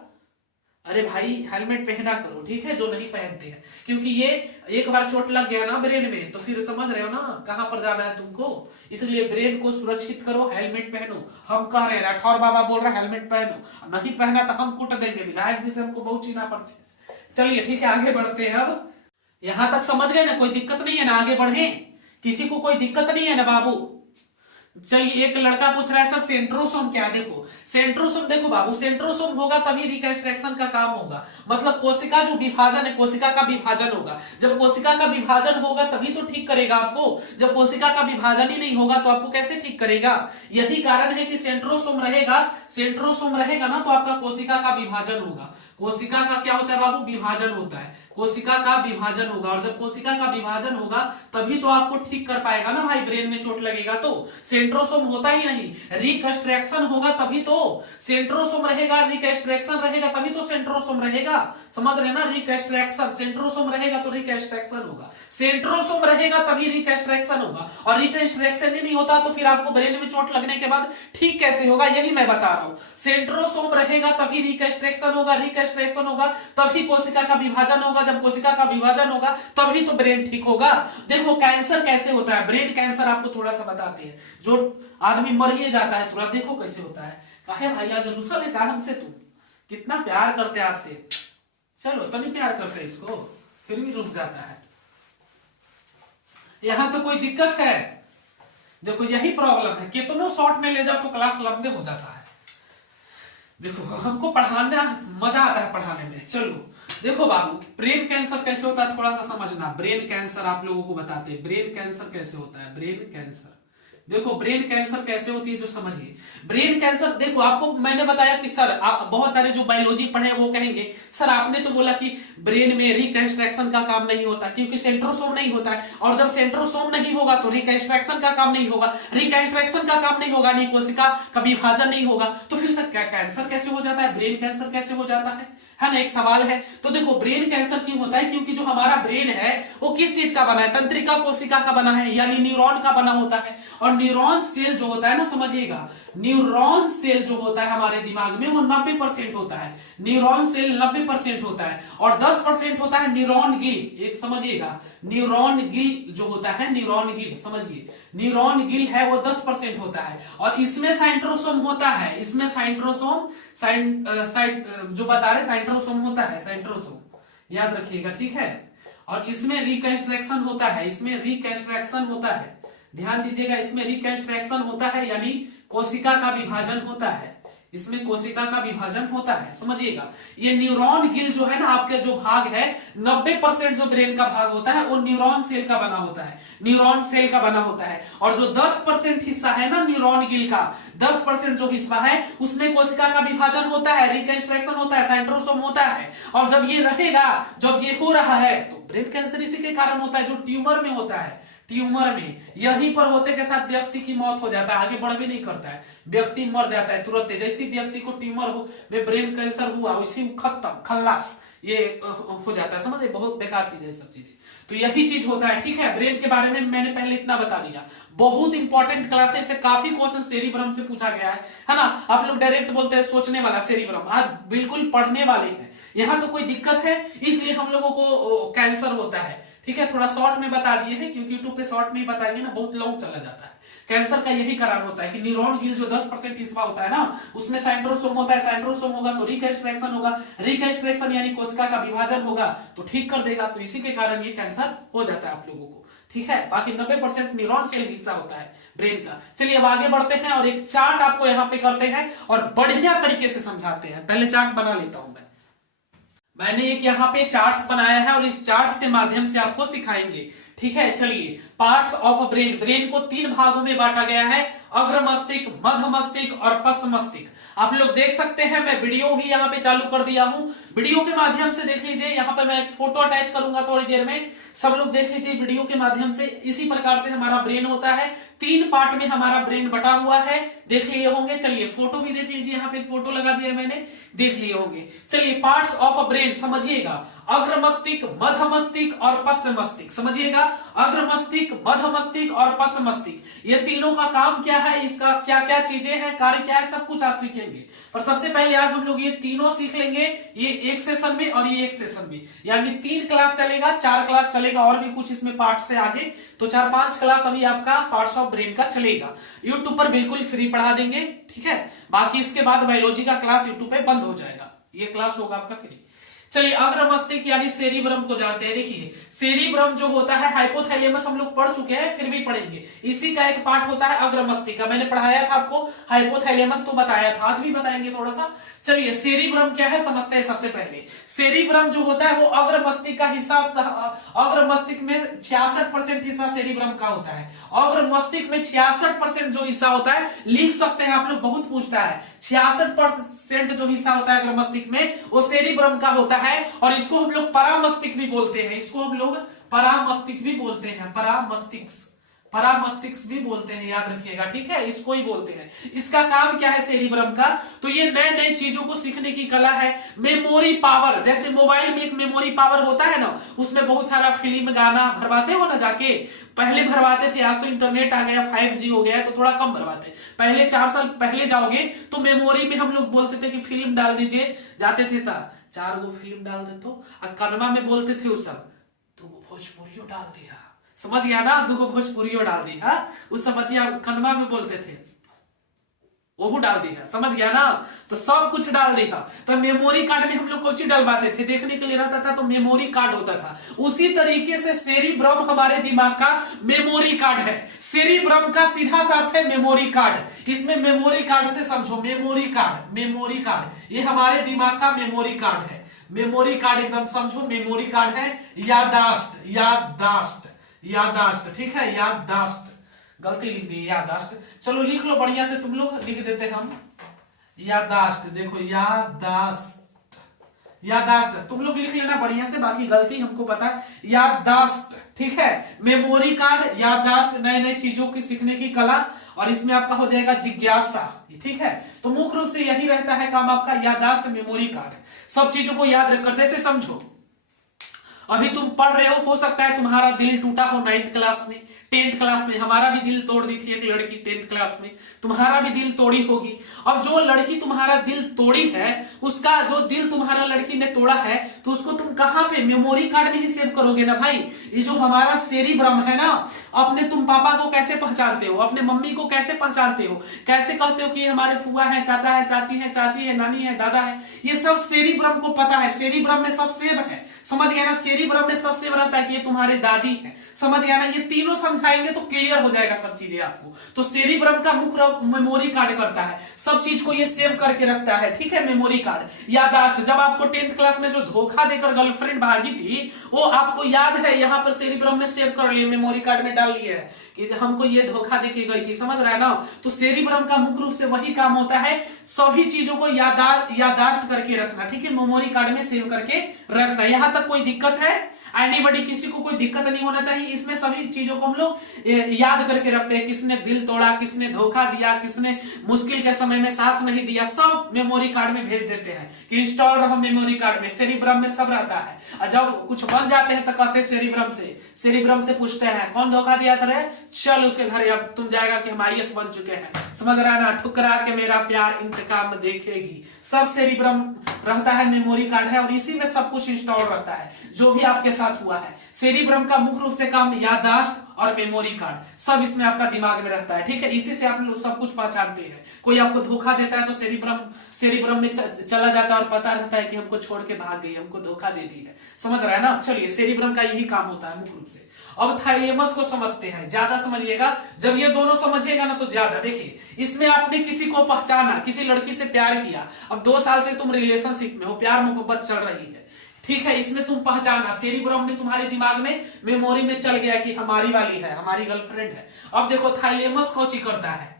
अरे भाई हेलमेट पहना करो, ठीक है, जो नहीं पहनते हैं। क्योंकि ये एक बार चोट लग गया ना ब्रेन में, तो फिर समझ रहे हो ना कहां पर जाना है तुमको। इसलिए ब्रेन को सुरक्षित करो, हेलमेट पहनो। हम कह रहे हैं, राठौर बाबा बोल रहे हैं हेलमेट पहनो, नहीं पहना तो हम कुट देंगे, विधायक जी से हमको बहुत चीना पड़ता। चलिए ठीक है, आगे बढ़ते हैं। अब यहां तक समझ गए ना, कोई दिक्कत नहीं है ना, आगे बढ़े, किसी को कोई दिक्कत नहीं है ना बाबू। चलिए एक लड़का पूछ रहा है सर सेंट्रोसोम क्या है। देखो सेंट्रोसोम, देखो बाबू, सेंट्रोसोम होगा तभी रिकंस्ट्रक्शन का काम होगा। मतलब कोशिका जो विभाजन है, कोशिका का विभाजन होगा। जब कोशिका का विभाजन होगा तभी तो ठीक करेगा आपको, जब कोशिका का विभाजन ही नहीं होगा तो आपको कैसे ठीक करेगा। यही कारण है कि सेंट्रोसोम रहेगा, सेंट्रोसोम रहेगा ना तो आपका कोशिका का विभाजन होगा। कोशिका का क्या होता है बाबू, विभाजन होता है, कोशिका का विभाजन होगा। और जब कोशिका का विभाजन होगा तभी तो आपको ठीक कर पाएगा ना भाई, ब्रेन में चोट लगेगा तो। सेंट्रोसोम होता ही नहीं, रिकंस्ट्रक्शन होगा तभी तो सेंट्रोसोम रहेगा, रिकंस्ट्रक्शन रहेगा तभी तो सेंट्रोसोम रहेगा, समझ रहे ना। रिकंस्ट्रक्शन, सेंट्रोसोम रहेगा तो रिकंस्ट्रक्शन होगा, सेंट्रोसोम रहेगा तभी रिकंस्ट्रक्शन होगा। और रिकंस्ट्रक्शन ही नहीं होता तो फिर आपको ब्रेन में चोट लगने के बाद ठीक कैसे होगा, यही मैं बता रहा हूं। सेंट्रोसोम रहेगा तभी रिकंस्ट्रक्शन होगा, रिकंस्ट्रक्शन होगा तभी कोशिका का विभाजन होगा, जब कोशिका का विभाजन होगा तभी तो ब्रेन ठीक होगा। देखो कैंसर कैसे होता है, ब्रेन कैंसर आपको थोड़ा सा बताते हैं। जो आदमी मर ही जाता है तुरंत, देखो कैसे होता है। काहे भाई आज रुसल है, कहा हमसे तुम कितना प्यार करते हैं आपसे, चलो तभी प्यार करते हैं इसको, फिर भी रुस जाता है। यहां तो कोई दिक्कत है, देखो यही प्रॉब्लम है, कितनों शॉर्ट में ले जाओ तो क्लास लंबे हो जाता है। देखो हमको पढ़ाना मजा आता है पढ़ाने में। चलो देखो बाबू, ब्रेन कैंसर कैसे होता है थोड़ा सा समझना। ब्रेन कैंसर आप लोगों को बताते हैं, ब्रेन कैंसर कैसे होता है। ब्रेन कैंसर, देखो ब्रेन कैंसर कैसे होती है जो समझिए। ब्रेन कैंसर देखो, आपको मैंने बताया कि सर आप बहुत सारे जो बायोलॉजी पढ़े वो कहेंगे सर आपने तो बोला कि ब्रेन में रिकंस्ट्रक्शन का काम नहीं होता क्योंकि सेंट्रोसोम नहीं होता है, और जब सेंट्रोसोम नहीं होगा तो रिकंस्ट्रक्शन का काम नहीं होगा, रिकंस्ट्रक्शन का काम नहीं होगा, नहीं कोशिका का विभाजन नहीं होगा, तो फिर सर क्या कैंसर कैसे हो जाता है, ब्रेन कैंसर कैसे हो जाता है ना। एक सवाल है। तो देखो ब्रेन कैंसर क्यों होता है, क्योंकि जो हमारा ब्रेन है वो किस चीज का बना है, तंत्रिका कोशिका का बना है, यानी न्यूरॉन का बना होता है। और न्यूरॉन सेल जो होता है ना, समझिएगा, न्यूरॉन सेल जो होता है हमारे दिमाग में वो 90% होता है। न्यूरॉन सेल 90% होता है और 10% होता है न्यूरॉन गिल। एक समझिएगा, न्यूरॉन गिल जो होता है, न्यूरॉन गिल समझिए, न्यूरॉन गिल है वो 10% होता है। और इसमें साइंट्रोसोम होता है, इसमें साइंट्रोसोम जो बता रहे साइंट्रोसोम होता है, साइंट्रोसोम याद रखिएगा, ठीक है। और इसमें रिकंस्ट्रक्शन होता है, इसमें रिकंस्ट्रक्शन होता है, ध्यान दीजिएगा, इसमें रिकंस्ट्रक्शन होता है यानी कोशिका का विभाजन होता है, इसमें कोशिका का विभाजन होता है, समझिएगा। ये न्यूरॉन गिल जो है ना, आपके जो भाग है 90% जो ब्रेन का भाग होता है वो न्यूरॉन सेल का बना होता है, न्यूरॉन सेल का बना होता है। और जो 10% हिस्सा है ना न्यूरॉन गिल का, 10% जो हिस्सा है उसमें कोशिका का विभाजन होता है, रिकंस्ट्रक्शन होता है, साइंट्रोसोम होता है। और जब ये रहेगा, जब ये हो रहा है तो ब्रेन कैंसर इसी के कारण होता है, जो ट्यूमर में होता है, ट्यूमर में यहीं पर होते के साथ व्यक्ति की मौत हो जाता है, आगे बढ़ भी नहीं करता है, व्यक्ति मर जाता है तुरंत। जैसे व्यक्ति को ट्यूमर हो में ब्रेन कैंसर हुआ वैसे खत्म, खल्लास, ये हो जाता है, समझे। बहुत बेकार चीज है सब चीजें, तो यही चीज होता है, ठीक है। ब्रेन के बारे में मैंने पहले इतना बता दिया, बहुत इंपॉर्टेंट क्लास है, इससे काफी क्वेश्चन सेरिब्रम से पूछा गया है ना। आप लोग डायरेक्ट बोलते हैं सोचने वाला, सेरिब्रम आज बिल्कुल पढ़ने वाले हैं। यहाँ तो कोई दिक्कत है इसलिए हम लोगों को कैंसर होता है, ठीक है। थोड़ा शॉर्ट में बता दिए हैं क्योंकि यूट्यूब पे शॉर्ट में बताएंगे ना बहुत लॉन्ग चला जाता है। कैंसर का यही कारण होता है कि न्यूरॉन गिल जो 10% हिस्सा होता है ना, उसमें साइंट्रोसोम होता है, साइंट्रोसोम होगा तो रिकंस्ट्रक्शन होगा, रिकंस्ट्रक्शन यानी कोशिका का विभाजन होगा तो ठीक कर देगा, तो इसी के कारण ये कैंसर हो जाता है आप लोगों को, ठीक है। बाकी 90% न्यूरॉन सेल हिस्सा होता है ब्रेन का। चलिए अब आगे बढ़ते हैं और एक चार्ट आपको यहाँ पे करते हैं और बढ़िया तरीके से समझाते हैं। पहले चार्ट बना लेता हूं मैंने एक यहाँ पे चार्ट्स बनाया है और इस चार्ट्स के माध्यम से आपको सिखाएंगे, ठीक है। चलिए, पार्ट्स ऑफ ब्रेन, ब्रेन को 3 भागों में बांटा गया है, अग्र मस्तिष्क, मध्य मस्तिष्क और पश्च मस्तिष्क। आप लोग देख सकते हैं, मैं वीडियो भी यहाँ पे चालू कर दिया हूं, वीडियो के माध्यम से देख लीजिए। यहाँ पे मैं एक फोटो अटैच करूंगा थोड़ी देर में, सब लोग देख लीजिए वीडियो के माध्यम से। इसी प्रकार से हमारा ब्रेन होता है, 3 पार्ट में हमारा ब्रेन बटा हुआ है, देख लिए होंगे। चलिए, फोटो भी देख लीजिए, यहाँ पे एक फोटो लगा दिया मैंने, देख लिए होंगे। चलिए, पार्ट्स ऑफ ब्रेन समझिएगा, अग्र मस्तिष्क, मध्य मस्तिष्क और पश्च मस्तिष्क। समझिएगा, अग्र मस्तिष्क, मध्य मस्तिष्क और पश्च मस्तिष्क, ये तीनों का काम क्या है, इसका क्या क्या चीजें हैं, कार्य क्या है, सब कुछ आज सीखेंगे। पर सबसे पहले आज हम लोग ये तीनों सीख लेंगे, ये एक सेशन में और ये एक सेशन में, यानी 3 क्लास चलेगा, 4 क्लास चलेगा, और भी कुछ इसमें पार्ट से आगे, तो 4-5 क्लास अभी आपका पार्ट्स ऑफ ब्रेन का चलेगा। यूट्यूब पर बिल्कुल फ्री पढ़ा देंगे, ठीक है। बाकी इसके बाद बायोलॉजी का क्लास यूट्यूब पे बंद हो जाएगा, ये क्लास होगा आपका फ्री। चलिए, अग्र मस्तिष्क यानी सेरिब्रम को जानते हैं। देखिए, सेरिब्रम जो होता है, हाइपोथैलेमस हम लोग पढ़ चुके हैं, फिर भी पढ़ेंगे। इसी का एक पार्ट होता है अग्र मस्तिष्क का, मैंने पढ़ाया था आपको, हाइपोथैलेमस तो बताया था, आज भी बताएंगे थोड़ा सा। चलिए, सेरिब्रम क्या है समझते हैं। सबसे पहले सेरिब्रम जो होता है वो अग्र मस्तिष्क का हिस्सा, अग्र मस्तिष्क में 66% हिस्सा सेरिब्रम का होता है। अग्र मस्तिष्क में 66% जो हिस्सा होता है, लिख सकते हैं आप लोग, बहुत पूछता है। 66% जो हिस्सा होता है अग्र मस्तिष्क में, वो सेरिब्रम का होता है, और इसको हम लोग परामस्तिष्क भी बोलते हैं, इसको हम लोग परामस्तिष्क भी बोलते हैं, परामस्तिष्क भी बोलते हैं, याद रखिएगा, ठीक है, इसको ही बोलते हैं। इसका काम क्या है सेरिब्रम का, तो ये नए नए चीजों को सीखने की कला है। मेमोरी पावर, जैसे मोबाइल में एक मेमोरी पावर होता है ना, उसमें बहुत सारा फिल्म गाना भरवाते हो ना जाके, पहले भरवाते थे, आज तो इंटरनेट आ गया, 5G हो गया है, तो थोड़ा कम भरवाते। पहले 4 साल पहले जाओगे तो मेमोरी में हम लोग बोलते थे कि फिल्म डाल दीजिए, जाते थे 4 गो फिल्म डाल दे, तो कनमा में बोलते थे उस सब, 2 गो भोजपुरियो डाल दिया, समझ गया ना, 2 गो भोजपुरियो डाल दिया, उस समतिया कनमा में बोलते थे, वो डाल दिया, समझ गया ना, तो सब कुछ डाल दिया। तो मेमोरी कार्ड में हम लोग कुछ डलवाते थे, देखने के लिए रहता था, तो मेमोरी कार्ड होता था। उसी तरीके से सेरिब्रम हमारे दिमाग का मेमोरी कार्ड है। सेरिब्रम का सीधा सा अर्थ है मेमोरी कार्ड। इसमें मेमोरी कार्ड से समझो, मेमोरी कार्ड ये हमारे दिमाग का मेमोरी कार्ड है। मेमोरी कार्ड एकदम समझो, मेमोरी कार्ड है, याददाश्त, ठीक है, याददाश्त, गलती लिख दी, याददाश्त। चलो लिख लो बढ़िया से, तुम लोग लिख देते हम, याददाश्त। देखो, याददाश्त तुम लोग लिख लेना बढ़िया से, बाकी गलती हमको पता है। याददाश्त, ठीक है, मेमोरी कार्ड, याददाश्त, नए नए चीजों की सीखने की कला, और इसमें आपका हो जाएगा जिज्ञासा, ठीक है। तो मुख्य रूप से यही रहता है काम आपका, याददाश्त, मेमोरी कार्ड, सब चीजों को याद रखकर। जैसे समझो, अभी तुम पढ़ रहे हो सकता है तुम्हारा दिल टूटा हो 9th क्लास में, 10th क्लास में, हमारा भी दिल तोड़ दी थी एक लड़की 10th क्लास में, तुम्हारा भी दिल तोड़ी होगी। अब जो लड़की तुम्हारा दिल तोड़ी है, उसका जो दिल तुम्हारा लड़की ने तोड़ा है, तो उसको तुम कहां पे, मेमोरी कार्ड में ही सेव करोगे ना भाई। ये जो हमारा सेरिब्रम है ना, अपने तुम पापा को कैसे पहचानते हो, अपने मम्मी को कैसे पहचानते हो, कैसे कहते हो कि हमारे फुआ है, चाचा है, चाची है, नानी है, दादा है, ये सब सेरिब्रम को पता है। सेरिब्रम में सब सेव है, समझ गया ना, सेरिब्रम में सब सेव रहता है कि ये तुम्हारे दादी है, समझ गया ना। ये तीनों समझाएंगे तो क्लियर हो जाएगा सब चीजें आपको। तो सेरिब्रम का मुख्य मेमोरी कार्ड करता है, सब चीज को ये सेव करके रखता है, ठीक है, मेमोरी कार्ड। याददाश्त, जब आपको 10th क्लास में जो धोखा देकर गर्लफ्रेंड भागी थी, वो आपको याद है, यहाँ पर सेरिब्रम में सेव कर लिए, मेमोरी कार्ड में डाल लिए कि हमको ये धोखा देके गई थी, समझ रहा है ना। तो सेरिब्रम का मुख्य रूप से वही काम होता है, सभी चीजों को याददाश्त करके रखना, ठीक है, मेमोरी कार्ड में सेव करके रखना। यहां तक कोई दिक्कत है? एनीबॉडी, किसी को कोई दिक्कत नहीं होना चाहिए। इसमें सभी चीजों को हम लोग याद करके रखते हैं, किसने दिल तोड़ा, किसने धोखा दिया, किसने मुश्किल के समय में साथ नहीं दिया, सब मेमोरी कार्ड में भेज देते हैं कि इंस्टॉल रहो मेमोरी कार्ड में। सेरिब्रम में सब रहता है, और जब कुछ बन जाते हैं तो कहते हैं सेरिब्रम से पूछते हैं कौन धोखा दिया था रे, चल उसके घर, अब तुम जाएगा कि हम IAS बन चुके हैं, समझ रहा है ना, ठुकरा के मेरा प्यार इंतकाम देखेगी, सब सेरिब्रम रहता है, मेमोरी कार्ड है, और इसी में सब कुछ इंस्टॉल रहता है जो भी आपके साथ हुआ है। सेरिब्रम का मुख्य रूप से काम याददाश्त और मेमोरी कार्ड, सब इसमें आपका दिमाग में रहता है, ठीक है। इसी से आप लोग सब कुछ पहचानते हैं। कोई आपको धोखा देता है तो सेरिब्रम में चला जाता है और पता रहता है कि हमको छोड़ के भाग गई, हमको धोखा दे दी है, समझ रहा है ना। चलिए, सेरिब्रम का यही काम होता है मुख्य रूप से। अब थाइलेमस को समझते हैं, ज्यादा समझिएगा, जब ये दोनों समझिएगा ना तो ज्यादा। देखिए, इसमें आपने किसी को पहचाना, किसी लड़की से प्यार किया, अब 2 साल से तुम रिलेशनशिप में हो, प्यार मोहब्बत चल रही है, ठीक है, इसमें तुम पहचाना, सेरिब्रम में तुम्हारे दिमाग में मेमोरी में चल गया कि हमारी वाली है, हमारी गर्लफ्रेंड है। अब देखो थाइलेमस कौन सी करता है,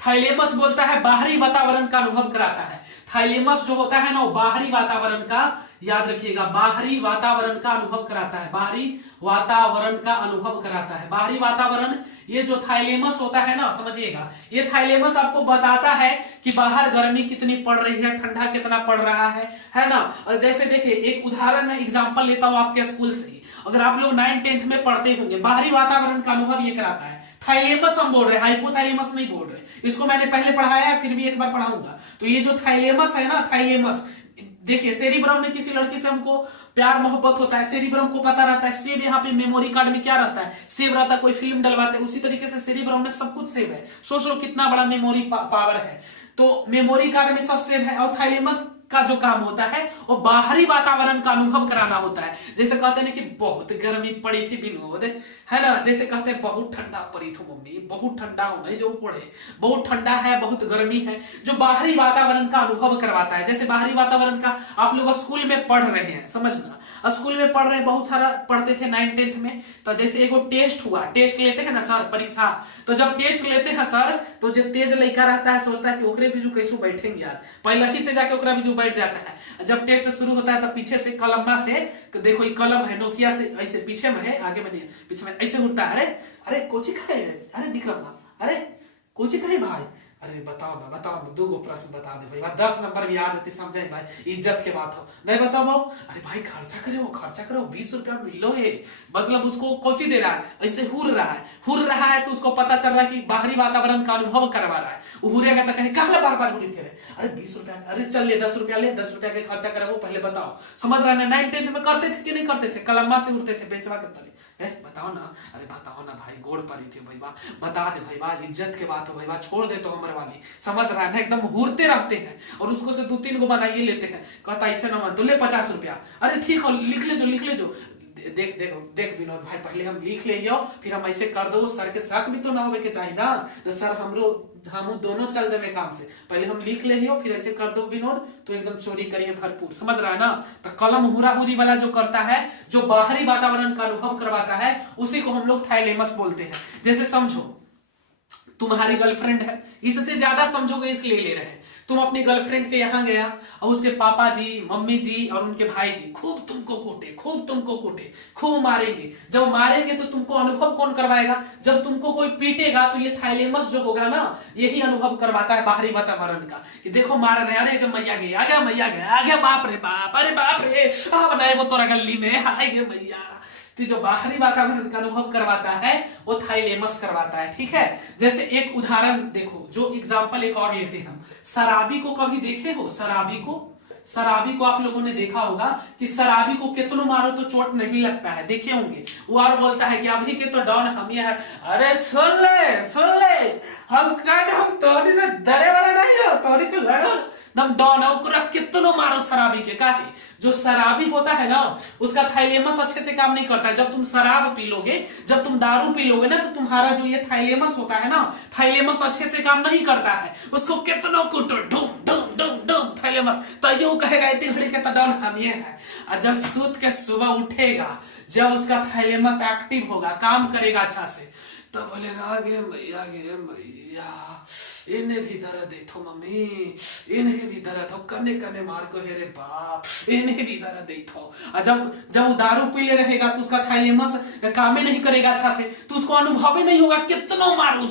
थाइलेमस बोलता है बाहरी वातावरण का अनुभव कराता है। थाइलेमस जो होता है ना वो बाहरी वातावरण का, याद रखिएगा, बाहरी वातावरण का अनुभव कराता है, बाहरी वातावरण का अनुभव कराता है। बाहरी वातावरण, ये जो थाइलेमस होता है ना, समझिएगा, ये थाइलेमस आपको बताता है कि बाहर गर्मी कितनी पड़ रही है, ठंडा कितना पड़ रहा है ना। और जैसे देखिए एक उदाहरण मैं एग्जांपल लेता हूं आपके स्कूल से ही, अगर आप लोग 9th-10th में पढ़ते होंगे, बाहरी वातावरण का अनुभव ये कराता है। थाइलेमस हम बोल रहे हैं, हाइपोथैलेमस नहीं बोल रहे, इसको मैंने पहले पढ़ाया है, फिर भी एक बार पढ़ाऊंगा। तो ये जो थाइलेमस है ना, थाइलेमस, देखिए सेरिब्रम में किसी लड़की से हमको प्यार मोहब्बत होता है, सेरिब्रम को पता रहता है, सेव यहाँ पे मेमोरी कार्ड में क्या रहता है, सेव रहता है, कोई फिल्म डलवाते हैं, उसी तरीके से सेरिब्रम में सब कुछ सेव है। सोच लो कितना बड़ा मेमोरी पावर है, तो मेमोरी कार्ड में सब सेव है। और थाइलेमस का जो काम होता है वो बाहरी वातावरण का अनुभव कराना होता है। जैसे कहते हैं कि बहुत गर्मी पड़ी थी विनोद, है ना, जैसे कहते हैं बहुत ठंडा पड़ी थी मम्मी, बहुत ठंडा हो नहीं जो पड़े, बहुत ठंडा है, बहुत गर्मी है, जो बाहरी वातावरण का अनुभव करवाता है। जैसे बाहरी वातावरण का आप लोग स्कूल में पढ़ रहे हैं, समझना, स्कूल में पढ़ रहे हैं, बहुत सारा पढ़ते थे 9th-10th में। तो जैसे एगो टेस्ट हुआ, टेस्ट लेते हैं ना सर, परीक्षा, तो जब टेस्ट लेते हैं सर, तो जो तेज लड़का रहता है सोचता है कि ओकरे बीजू कैसे बैठेंगे आज, पहले ही से जाके ओकरा बीजू बैठ जाता है। जब टेस्ट शुरू होता है तो पीछे से कलम्मा से, देखो ये कलम है नोकिया से, ऐसे पीछे में है, आगे में नहीं, पीछे में ऐसे उठता है, अरे अरे कोची खाए, अरे विक्रम, अरे कोची खाए भाई, अरे बताओ ना 2 प्रश्न बता दे भाई, 10 नंबर भी याद होती, समझे भाई, इज्जत के बात हो, नहीं बताओ, अरे भाई खर्चा करो 20 रुपया मिलो है, मतलब उसको कोची दे रहा है, ऐसे हुर रहा है, तो उसको पता चल रहा है कि बाहरी वातावरण का अनुभव करवा रहा है। वो हुरेगा तो कहे कहा बार हुरी थे, अरे 20 रुपया, अरे चल ले 10 रुपया ले, 10 रुपया के खर्चा करे, वो पहले बताओ, समझ रहा है। 9th-10th में करते थे कि नहीं करते थे, कलम्मा से उठते थे बेंचवा के तले, बताओ ना, अरे बताओ ना भाई, गोड़ पड़ी थी भैया, बता दे भैया, इज्जत के बात हो भैया, छोड़ दे तो हमारे वाली, समझ रहा है ना, एकदम हुरते रहते हैं, और उसको से 2-3 को बनाइए लेते हैं, कहता ऐसे ना तो ले 50 रुपया, अरे ठीक हो, लिख ले जो, देख विनोद भाई, पहले हम लिख ले, फिर हम ऐसे कर दो, सर के शक भी तो ना होवे के चाहिए ना, तो सर हम दोनों चल जाए काम से, पहले हम लिख ले, फिर ऐसे कर दो विनोद, तो एकदम चोरी करिए भरपूर, समझ रहा है ना। तो कलम हुराहुरी वाला जो करता है, जो बाहरी वातावरण का अनुभव करवाता है, उसी को हम लोग थाइलेमस बोलते हैं। जैसे समझो तुम्हारी गर्लफ्रेंड है, इससे ज्यादा समझोगे इसलिए ले रहे हैं, तुम अपनी गर्लफ्रेंड के यहाँ गया और उसके पापा जी, मम्मी जी और उनके भाई जी खूब तुमको कोटे, खूब मारेंगे। जब मारेंगे तो तुमको अनुभव कौन करवाएगा, जब तुमको कोई पीटेगा तो ये थाइलेमस जो होगा ना, यही अनुभव करवाता है बाहरी वातावरण का, कि देखो मार रहे, अरे मैया गए, आ गया, बाप रे बाप, अरे बाप रे, बनाए वो तोरा गली में, आए गे मैया। तो जो बाहरी वातावरण का अनुभव करवाता है वो थाइलेमस करवाता है, ठीक है। जैसे एक उदाहरण देखो, जो एग्जांपल एक और लेते हैं हम, शराबी को कभी देखे हो, शराबी को आप लोगों ने देखा होगा कि शराबी को कितनो मारो तो चोट नहीं लगता है, देखे होंगे। वो और बोलता है कि अभी के तो डॉन हम ही है, अरे सुन ले हम तोरी से डरे वाला नहीं हो, तोरी के लड़ो दम डॉन है, कितनो मारो शराबी के, काहे जो शराबी होता है ना, उसका थाइलेमस अच्छे से काम नहीं करता है। जब तुम शराब पी लोगे, जब तुम दारू पी लोगे ना, तो तुम्हारा जो ये थाइलेमस होता है ना, थाइलेमस अच्छे से काम नहीं करता है, उसको कितनो कुटो डूम थाइलेमस, तो यो कहेगा इतनी घड़ी के डॉन हम ये है। और जब सूत के सुबह उठेगा, जब उसका थाइलेमस एक्टिव होगा, काम करेगा अच्छा से, तो बोलेगा गे मैया इन्हें भी दर्द देथो मम्मी, इन्हें भी दर्द हो, कने मार को हेरे बाप, इन्हें भी दर्द देथो। और जब वो दारू पी ले रहेगा तो उसका थाइलेमस काम ही नहीं करेगा अच्छा से, तो उसको अनुभव ही नहीं होगा कितनो मारो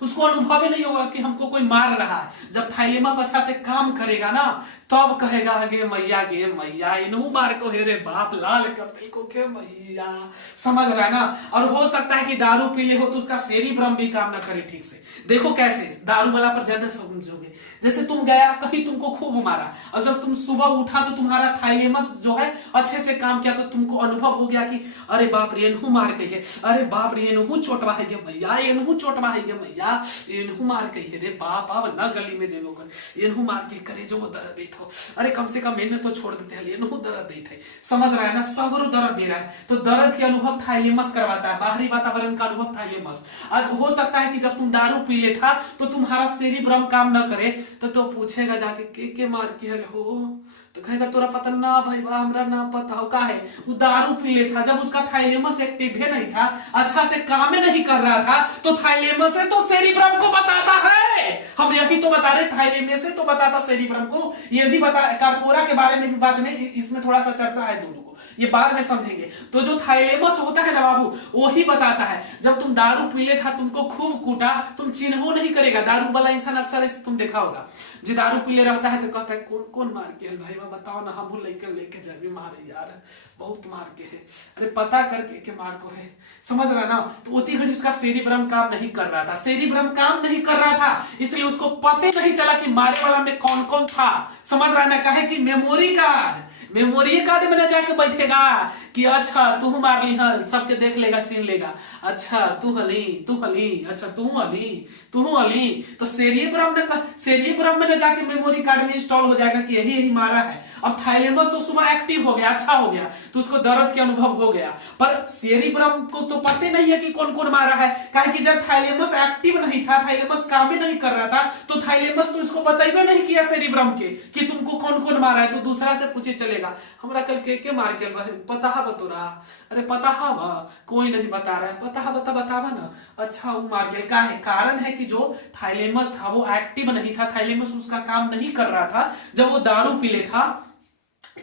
उसको अनुभव ही नहीं होगा कि हमको कोई मार रहा है। जब थाइलेमस अच्छा से काम करेगा ना, तब कहेगा गे मैया इन्हू मार को हेरे बाप, लाल कपिल को के मैया, समझ रहा है ना। और हो सकता है कि दारू पी ले हो तो उसका सेरिब्रम भी काम ना करे ठीक से। देखो कैसे दारू वाला पर ज्यादा समझोगे, जैसे तुम गया कहीं, तुमको खूब मारा, और जब तुम सुबह उठा तो तुम्हारा थाइलेमस जो है अच्छे से काम किया, तो तुमको अनुभव हो गया कि अरे बाप रे इनहू मार कही, अरे बाप रे इनहू चोटवा है मैया, इनहू चोटवा है मैया, इनहू मार कही रे बाप, अब ना गली में जेबो कर, इनहू मार के करे जो वो दर्द देत हो, अरे कम से कम इन्हें तो छोड़ देते हैं, इनहू दर्द देत है, समझ रहा है ना, सगरो दर्द दे रहा है। तो दर्द के अनुभव थाइलेमस करवाता है, बाहरी वातावरण का अनुभव थाइलेमस। अब हो सकता है कि जब तुम दारू पी ले था तो तुम्हारा सेरिब्रम काम न करे, तो पूछेगा जाके के मार के हल हो, तो कहेगा तोरा पता ना भाई बा हमरा ना पता हो का है, वो दारू पी ले था, जब उसका थाइलेमस एक्टिव नहीं था, अच्छा से काम नहीं कर रहा था, तो थाइलेमस से तो सेरिब्रम को बताता है। हम यही तो बता रहे, थाइलेमस से तो बताता सेरिब्रम को। ये भी बता, कार्पोरा के बारे में भी बात में इसमें थोड़ा सा चर्चा है दोनों को, ये बाद में समझेंगे। तो जो थाइलेमस होता है ना बाबू, वही बताता है जब तुम दारू पी ले था, तुमको खूब कूटा, तुम चिन्हो नहीं करेगा। दारू वाला इंसान अक्सर ऐसे तुम देखा होगा, जो दारू पी ले रहता है तो कहता है कौन कौन मार के है भाई बताओ ना, हम लेके जाए मारे यार, बहुत मार के है, अरे पता करके के मार को है, समझ रहा ना। तो उतनी घड़ी उसका सेरिब्रम काम नहीं कर रहा था, सेरिब्रम काम नहीं कर रहा था, इसलिए उसको पता नहीं चला कि मारे वाला में कौन कौन था, समझ रहा ना। कहे कि मेमोरी कार्ड में न जाके बैठेगा कि अच्छा तू मार ली हल, सबके देख लेगा, छीन लेगा, अच्छा तू हली, अच्छा तू अली, तो सेरिब्रम में न जाके मेमोरी कार्ड में इंस्टॉल हो जाएगा कि यही मारा है। अब थाइलेमस तो सुबह एक्टिव हो गया, अच्छा हो गया, तो उसको दर्द के अनुभव हो गया, पर सेरिब्रम को तो पता नहीं है कि कौन कौन मारा है। काहे कि जब थाइलेमस एक्टिव नहीं था, थाइलेमस काम ही नहीं कर रहा था, तो थाइलेमस तो इसको बताइए नहीं किया सेरिब्रम के कि तुमको कौन कौन मारा है। तो दूसरा से पूछे चलेगा हमरा कल के मार के पता है बतोरा, अरे पता है कोई नहीं बता रहा है, पता है बतावा ना, अच्छा वो मार के का है। कारण है कि जो थाइलेमस था वो एक्टिव नहीं था, थाइलेमस उसका काम नहीं कर रहा था जब वो दारू पी ले था,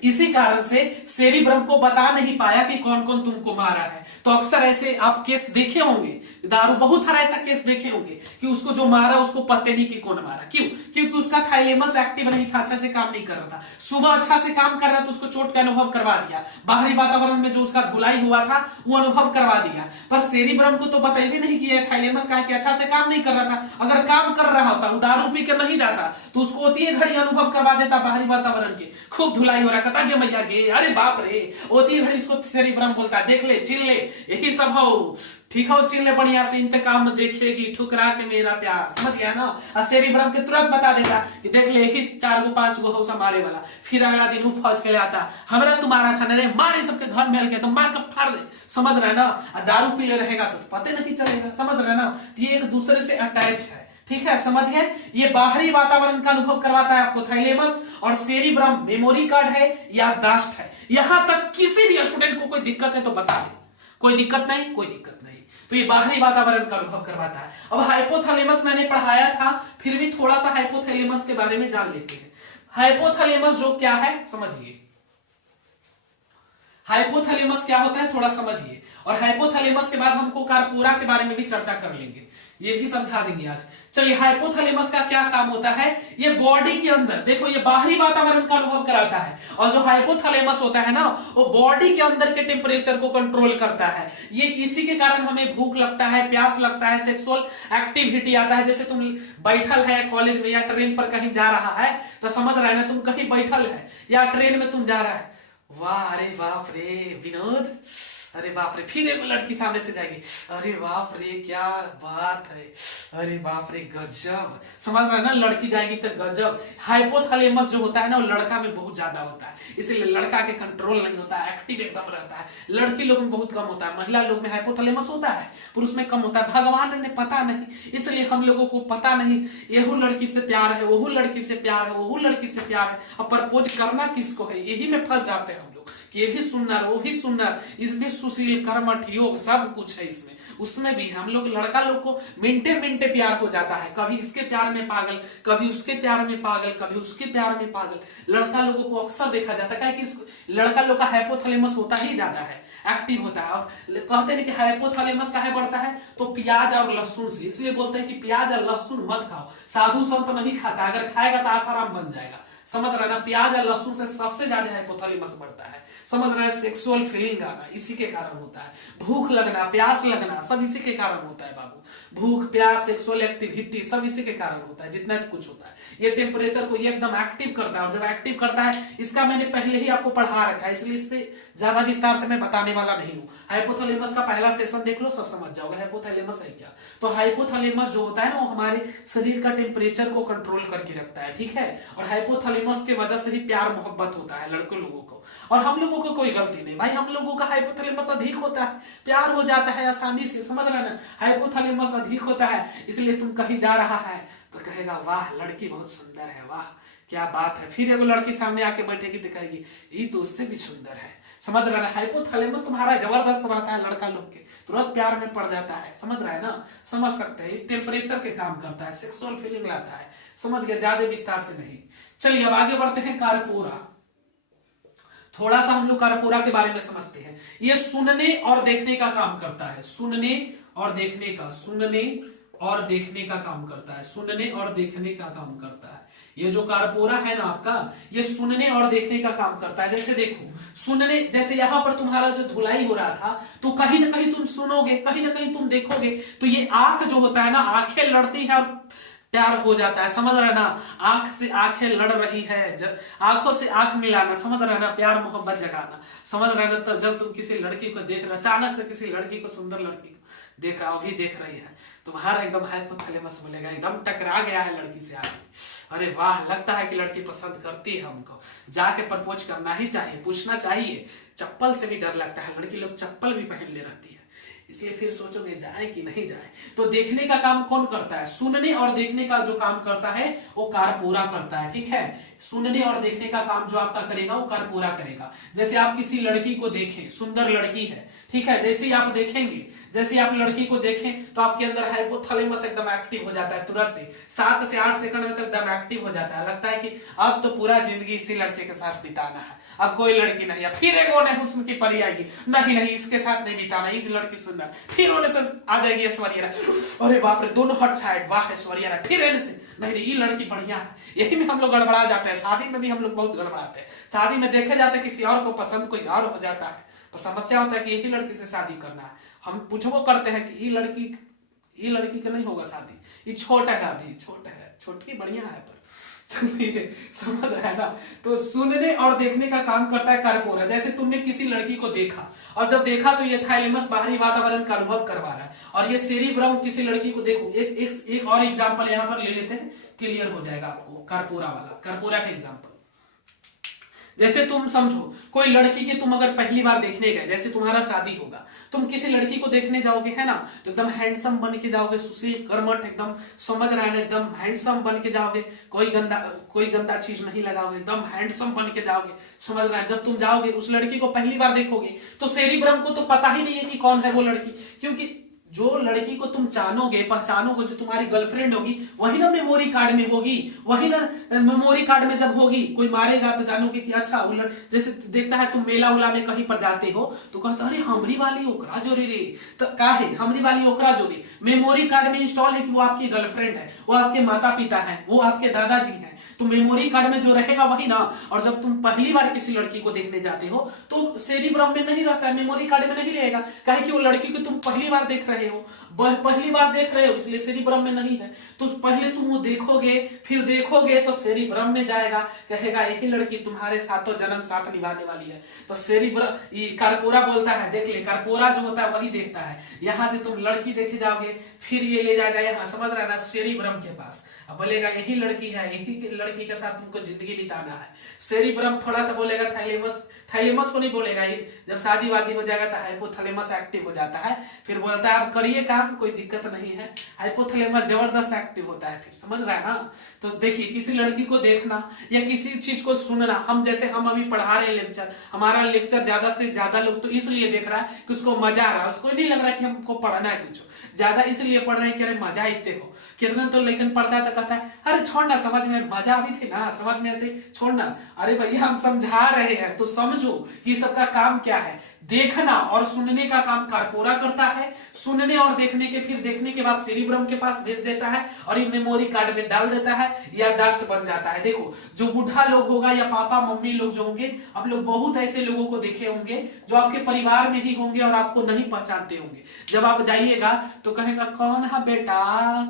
इसी कारण से सेरिब्रम को बता नहीं पाया कि कौन कौन तुमको मारा है। तो अक्सर ऐसे आप केस देखे होंगे, दारू बहुत सारा ऐसा केस देखे होंगे कि उसको जो मारा उसको पता नहीं कि कौन मारा, क्यों? क्योंकि उसका थाइलेमस एक्टिव नहीं था, अच्छा से काम नहीं कर रहा था। सुबह अच्छा से काम कर रहा तो उसको चोट का अनुभव करवा दिया, बाहरी वातावरण में जो उसका धुलाई हुआ था वो अनुभव करवा दिया, पर सेरिब्रम को तो बताइए भी नहीं किया थाइलेमस का कि अच्छा से काम नहीं कर रहा था। अगर काम कर रहा होता, वो दारू पी के नहीं जाता, तो उसको होती घड़ी अनुभव करवा देता बाहरी वातावरण के, खूब धुलाई हो रहा, कहता गे मैया गे, अरे बाप रे, होती घड़ी उसको सेरिब्रम बोलता देख ले, छीन ले, यही सब हो, ठीक है, चिल्ले बढ़िया से इंतकाम देखेगी ठुकरा के मेरा प्यार, समझ गया ना। और सेरिब्रम के तुरंत बता देता कि देख ले यही 4 गो 5 गो हौसा मारे वाला। फिर अगला दिन वो फौज के लिए आता, हमरा तुम्हारा था नरे, मारे सबके घर में के तो मार कर फाड़ दे, समझ रहे ना। दारू पी ले रहेगा तो पता नहीं चलेगा, समझ रहे ना। ये एक दूसरे से अटैच है, ठीक है, समझ गए। ये बाहरी वातावरण का अनुभव करवाता है आपको थाइलेमस, और सेरिब्रम मेमोरी कार्ड है, याददाश्त है। यहां तक किसी भी स्टूडेंट को कोई दिक्कत है तो बता दे, कोई दिक्कत नहीं, कोई दिक्कत नहीं। तो ये बाहरी वातावरण का अनुभव करवाता है। अब हाइपोथैलेमस मैंने पढ़ाया था, फिर भी थोड़ा सा हाइपोथैलेमस के बारे में जान लेते हैं। हाइपोथैलेमस जो क्या है समझिए, हाइपोथैलेमस क्या होता है थोड़ा समझिए, और हाइपोथैलेमस के बाद हमको कार्पोरा के बारे में भी चर्चा कर लेंगे, ये भी समझा देंगे आज। चलिए, हाइपोथैलेमस का क्या काम होता है, ये बॉडी के अंदर देखो, ये बाहरी वातावरण का अनुभव कराता है, और जो हाइपोथैलेमस होता है ना, वो बॉडी के अंदर के टेम्परेचर को कंट्रोल करता है। ये इसी के कारण हमें भूख लगता है, प्यास लगता है, सेक्सुअल एक्टिविटी आता है। जैसे तुम बैठल है कॉलेज में या ट्रेन पर कहीं जा रहा है, तो समझ रहे हैं ना, तुम कहीं बैठल है या ट्रेन में तुम जा रहा है, वाह अरे बाप रे विनोद, अरे बाप रे, फिर एक लड़की सामने से जाएगी, अरे बाप रे क्या बात है, अरे बाप रे गजब, समझ रहे हैं ना, लड़की जाएगी तो गजब। हाइपोथैलेमस जो होता है ना, वो लड़का में बहुत ज्यादा होता है, इसलिए लड़का के कंट्रोल नहीं होता है, एक्टिव एकदम रहता है। लड़की लोग में बहुत कम होता है, महिला लोग में हाइपोथैलेमस होता है, पुरुष में कम होता है। भगवान ने पता नहीं, इसलिए हम लोगों को पता नहीं, यहू लड़की से प्यार है, वहू लड़की से प्यार है, वहू लड़की से प्यार है, अब प्रपोज करना किसको है, यही में फंस जाते हैं हम लोग। ये भी सुन्नर, वो भी सुन्नर, इसमें सुशील कर्मठ योग सब कुछ है इसमें, उसमें भी हम लोग लड़का लोग को मिनटे मिनटे प्यार हो जाता है, कभी इसके प्यार में पागल, कभी उसके प्यार में पागल, कभी उसके प्यार में पागल। लड़का लोगों को अक्सर देखा जाता है कि लड़का लोग का हाइपोथैलेमस होता ही ज्यादा है, एक्टिव होता है। और कहते हैं कि हाइपोथैलेमस काहे बढ़ता है, तो प्याज और लहसुन से, इसलिए बोलते हैं कि प्याज और लहसुन मत खाओ, साधु संत नहीं खाता, अगर खाएगा तो आसाराम बन जाएगा, समझ रहे ना। प्याज और लहसुन से सबसे ज्यादा हाइपोथैलेमस बढ़ता है, समझ रहे हैं। सेक्सुअल फीलिंग आना इसी के कारण होता है, भूख लगना, प्यास लगना, सब इसी के कारण होता है बाबू। भूख, प्यास, सेक्सुअल एक्टिविटी सब इसी के कारण होता है, जितना कुछ होता है। ये टेम्परेचर को ये एकदम एक्टिव करता है, और जब एक्टिव करता है, इसका मैंने पहले ही आपको पढ़ा रखा है, इसलिए इस पे ज्यादा विस्तार से मैं बताने वाला नहीं हूँ। हाइपोथैलेमस का पहला सेशन देख लो, सब समझ जाओगे हाइपोथैलेमस है क्या। तो हाइपोथैलेमस जो होता है ना, वो हमारे शरीर का टेम्परेचर को कंट्रोल करके रखता है, ठीक है। और हाइपोथैलेमस के वजह से ही प्यार मोहब्बत होता है लड़कों लोगों को, और हम लोगों को कोई गलती नहीं भाई, हम लोगों का हाइपोथैलेमस अधिक होता है, प्यार हो जाता है आसानी से, समझ रहे ना। हाइपोथैलेमस अधिक होता है, इसलिए तुम कहीं जा रहा है तो कहेगा वाह लड़की बहुत सुंदर है, वाह क्या बात है। फिर एगो लड़की सामने आके बैठेगी तो कहेगी ये तो उससे भी सुंदर है। समझ रहा है, हाइपोथैलेमस तुम्हारा जबरदस्त रहता है, लड़का लोग के तुरंत प्यार में पड़ जाता है। समझ रहा है ना, समझ सकते हैं, टेम्परेचर के काम करता है, सेक्सुअल फीलिंग लाता है। समझ गया, ज्यादा विस्तार से नहीं। चलिए अब आगे बढ़ते हैं। कारपोरा, थोड़ा सा हम लोग कारपोरा के बारे में समझते हैं। ये सुनने और देखने का काम करता है, सुनने और देखने का, सुनने और देखने का काम करता है, सुनने और देखने का काम करता है। ये जो कारपोरा है ना आपका, ये सुनने और देखने का काम करता है। जैसे देखो, सुनने, जैसे यहां पर तुम्हारा जो धुलाई हो रहा था, तो कहीं ना कहीं तुम सुनोगे, कहीं ना कहीं तुम देखोगे, तो ये आंख जो होता है ना, आंखें लड़ती है और प्यार हो जाता है। समझ रहा है ना, आंख से आंखें लड़ रही है, आंखों से आंख मिलाना, समझ रहा है ना, प्यार मोहब्बत जगाना। समझ रहा है ना, तब जब तुम किसी लड़की को देख रहे हो, अचानक से किसी लड़की को, सुंदर लड़की को देख रहा हो, अभी देख रही है, तुम्हारा एकदम हाइपोथैलेमस बोलेगा, एकदम टकरा गया है लड़की से आगे, अरे वाह लगता है कि लड़की पसंद करती है हमको, जाके प्रपोज करना ही चाहिए, पूछना चाहिए। चप्पल से भी डर लगता है, लड़की लोग चप्पल भी पहन ले रहती है, इसलिए फिर सोचोगे जाए कि नहीं जाए। तो देखने का काम कौन करता है? सुनने और देखने का जो काम करता है वो कारपोरा करता है। ठीक है, सुनने और देखने का काम जो आपका करेगा वो कारपोरा करेगा। जैसे आप किसी लड़की को देखें, सुंदर लड़की है, ठीक है, जैसे ही आप देखेंगे, जैसे आप लड़की को देखें तो आपके अंदर हाइपोथैलेमस एकदम एक्टिव हो जाता है, तुरंत 7 से 8 सेकंड में तो एकदम एक्टिव हो जाता है। लगता है कि अब तो पूरा जिंदगी इसी लड़के के साथ बिताना है, अब कोई लड़की नहीं है। फिर एक और हुस्न की परी आएगी, नहीं नहीं इसके साथ नहीं बिताना, इस लड़की सुंदर। फिर होने से आ जाएगी ऐश्वर्या राय, अरे बाप रे दोनों हट साइड, वाह ऐश्वर्या राय। फिर रहने से नहीं नहीं ये लड़की बढ़िया है। यही में हम लोग गड़बड़ा जाते हैं, शादी में भी हम लोग बहुत गड़बड़ाते हैं। शादी में देखे जाते किसी और को पसंद कोई और हो जाता है, तो समस्या होता है कि यही लड़की से शादी करना है। हम पूछबो करते हैं कि ये लड़की का नहीं होगा शादी, ये छोटा है, अभी छोटा है, छोटकी बढ़िया है, पर चलिए समझ रहा है ना। तो सुनने और देखने का काम करता है कारपोरा। जैसे तुमने किसी लड़की को देखा, और जब देखा तो ये थाइलेमस बाहरी वातावरण का अनुभव करवा रहा है, और ये सेरिब्रम किसी लड़की को देखो। एक और एग्जांपल यहाँ पर ले लेते हैं, क्लियर हो जाएगा आपको कारपोरा वाला, कारपोरा का एग्जांपल। जैसे तुम समझो कोई लड़की की तुम अगर पहली बार देखने गए, जैसे तुम्हारा शादी होगा, तुम किसी लड़की को देखने जाओगे है ना, तो एकदम हैंडसम बन के जाओगे, सुशील कर्मठ एकदम, समझ रहे हैं, एकदम हैंडसम बन के जाओगे, कोई गंदा चीज नहीं लगाओगे, एकदम हैंडसम बन के जाओगे। समझ रहे हैं, जब तुम जाओगे उस लड़की को पहली बार देखोगे तो सेरिब्रम को तो पता ही नहीं है कि कौन है वो लड़की, क्योंकि जो लड़की को तुम जानोगे, पहचानोगे, जो तुम्हारी गर्लफ्रेंड होगी, वही ना मेमोरी कार्ड में होगी, वही ना मेमोरी कार्ड में जब होगी, कोई मारेगा तो जानोगे कि अच्छा वो जैसे देखता है तुम मेला उला में कहीं पर जाते हो तो कहते अरे हमरी वाली ओकरा जोरी रे, तो का है हमरी वाली ओकरा जोरी, मेमोरी कार्ड में इंस्टॉल है कि वो आपकी गर्लफ्रेंड है, वो आपके माता पिता है, वो आपके दादाजी हैं, तो मेमोरी कार्ड में जो रहेगा वही ना। और जब तुम पहली बार किसी लड़की को देखने जाते हो तो सेरिब्रम में नहीं रहता है, मेमोरी कार्ड में नहीं रहेगा, काहे कि वो लड़की को तुम पहली बार देख रहे हो, पहली बार देख रहे हो, इसलिए सेरिब्रम में नहीं है। तो पहले तुम वो देखोगे, फिर देखोगे तो सेरिब्रम में जाएगा, कहेगा यही लड़की तुम्हारे साथों जन्म साथ निभाने वाली है। तो सेरिब्रम, कारपोरा बोलता है, देख ले, कारपोरा जो होता है वही देखता है। यहां से तुम लड़की देखे जाओगे, फिर ये ले जाएगा यहाँ, समझ रहा है ना, सेरिब्रम के पास, अब बोलेगा यही लड़की है, यही लड़की के साथ तुमको जिंदगी बिताना है। सेरिब्रम थोड़ा सा बोलेगा, थाइलेमस को नहीं बोलेगा, जब शादी वादी हो जाएगा तो हाइपोथैलेमस एक्टिव हो जाता है, फिर बोलता है अब करिए काम, कोई दिक्कत नहीं है। हाइपोथैलेमस जबरदस्त एक्टिव होता है फिर, समझ रहा है ना। तो देखिए किसी लड़की को देखना या किसी चीज को सुनना, हम जैसे हम अभी पढ़ा रहे लेक्चर, हमारा लेक्चर ज्यादा से ज्यादा लोग तो इसलिए देख रहा है कि उसको मजा आ रहा है, उसको नहीं लग रहा है कि हमको पढ़ना है कुछ, ज्यादा इसलिए पढ़ रहे हैं कि अरे मजा इतने हो। कितना तो लेकिन पढ़ता है तो कहता है अरे छोड़ना, समझ में मजा भी थे ना, समझ में आते छोड़ना। अरे भैया हम समझा रहे हैं तो समझो कि सबका काम क्या है। देखना और सुनने का काम कारपोरा करता है, सुनने और देखने के, फिर देखने के बाद सेरिब्रम के पास भेज देता है और ये मेमोरी कार्ड में डाल देता है, याददाश्त बन जाता है। देखो जो बूढ़ा लोग होगा या पापा मम्मी लोग जो होंगे, आप लोग बहुत ऐसे लोगों को देखे होंगे जो आपके परिवार में ही होंगे और आपको नहीं पहचानते होंगे। जब आप जाइएगा तो कहेगा कौन है बेटा,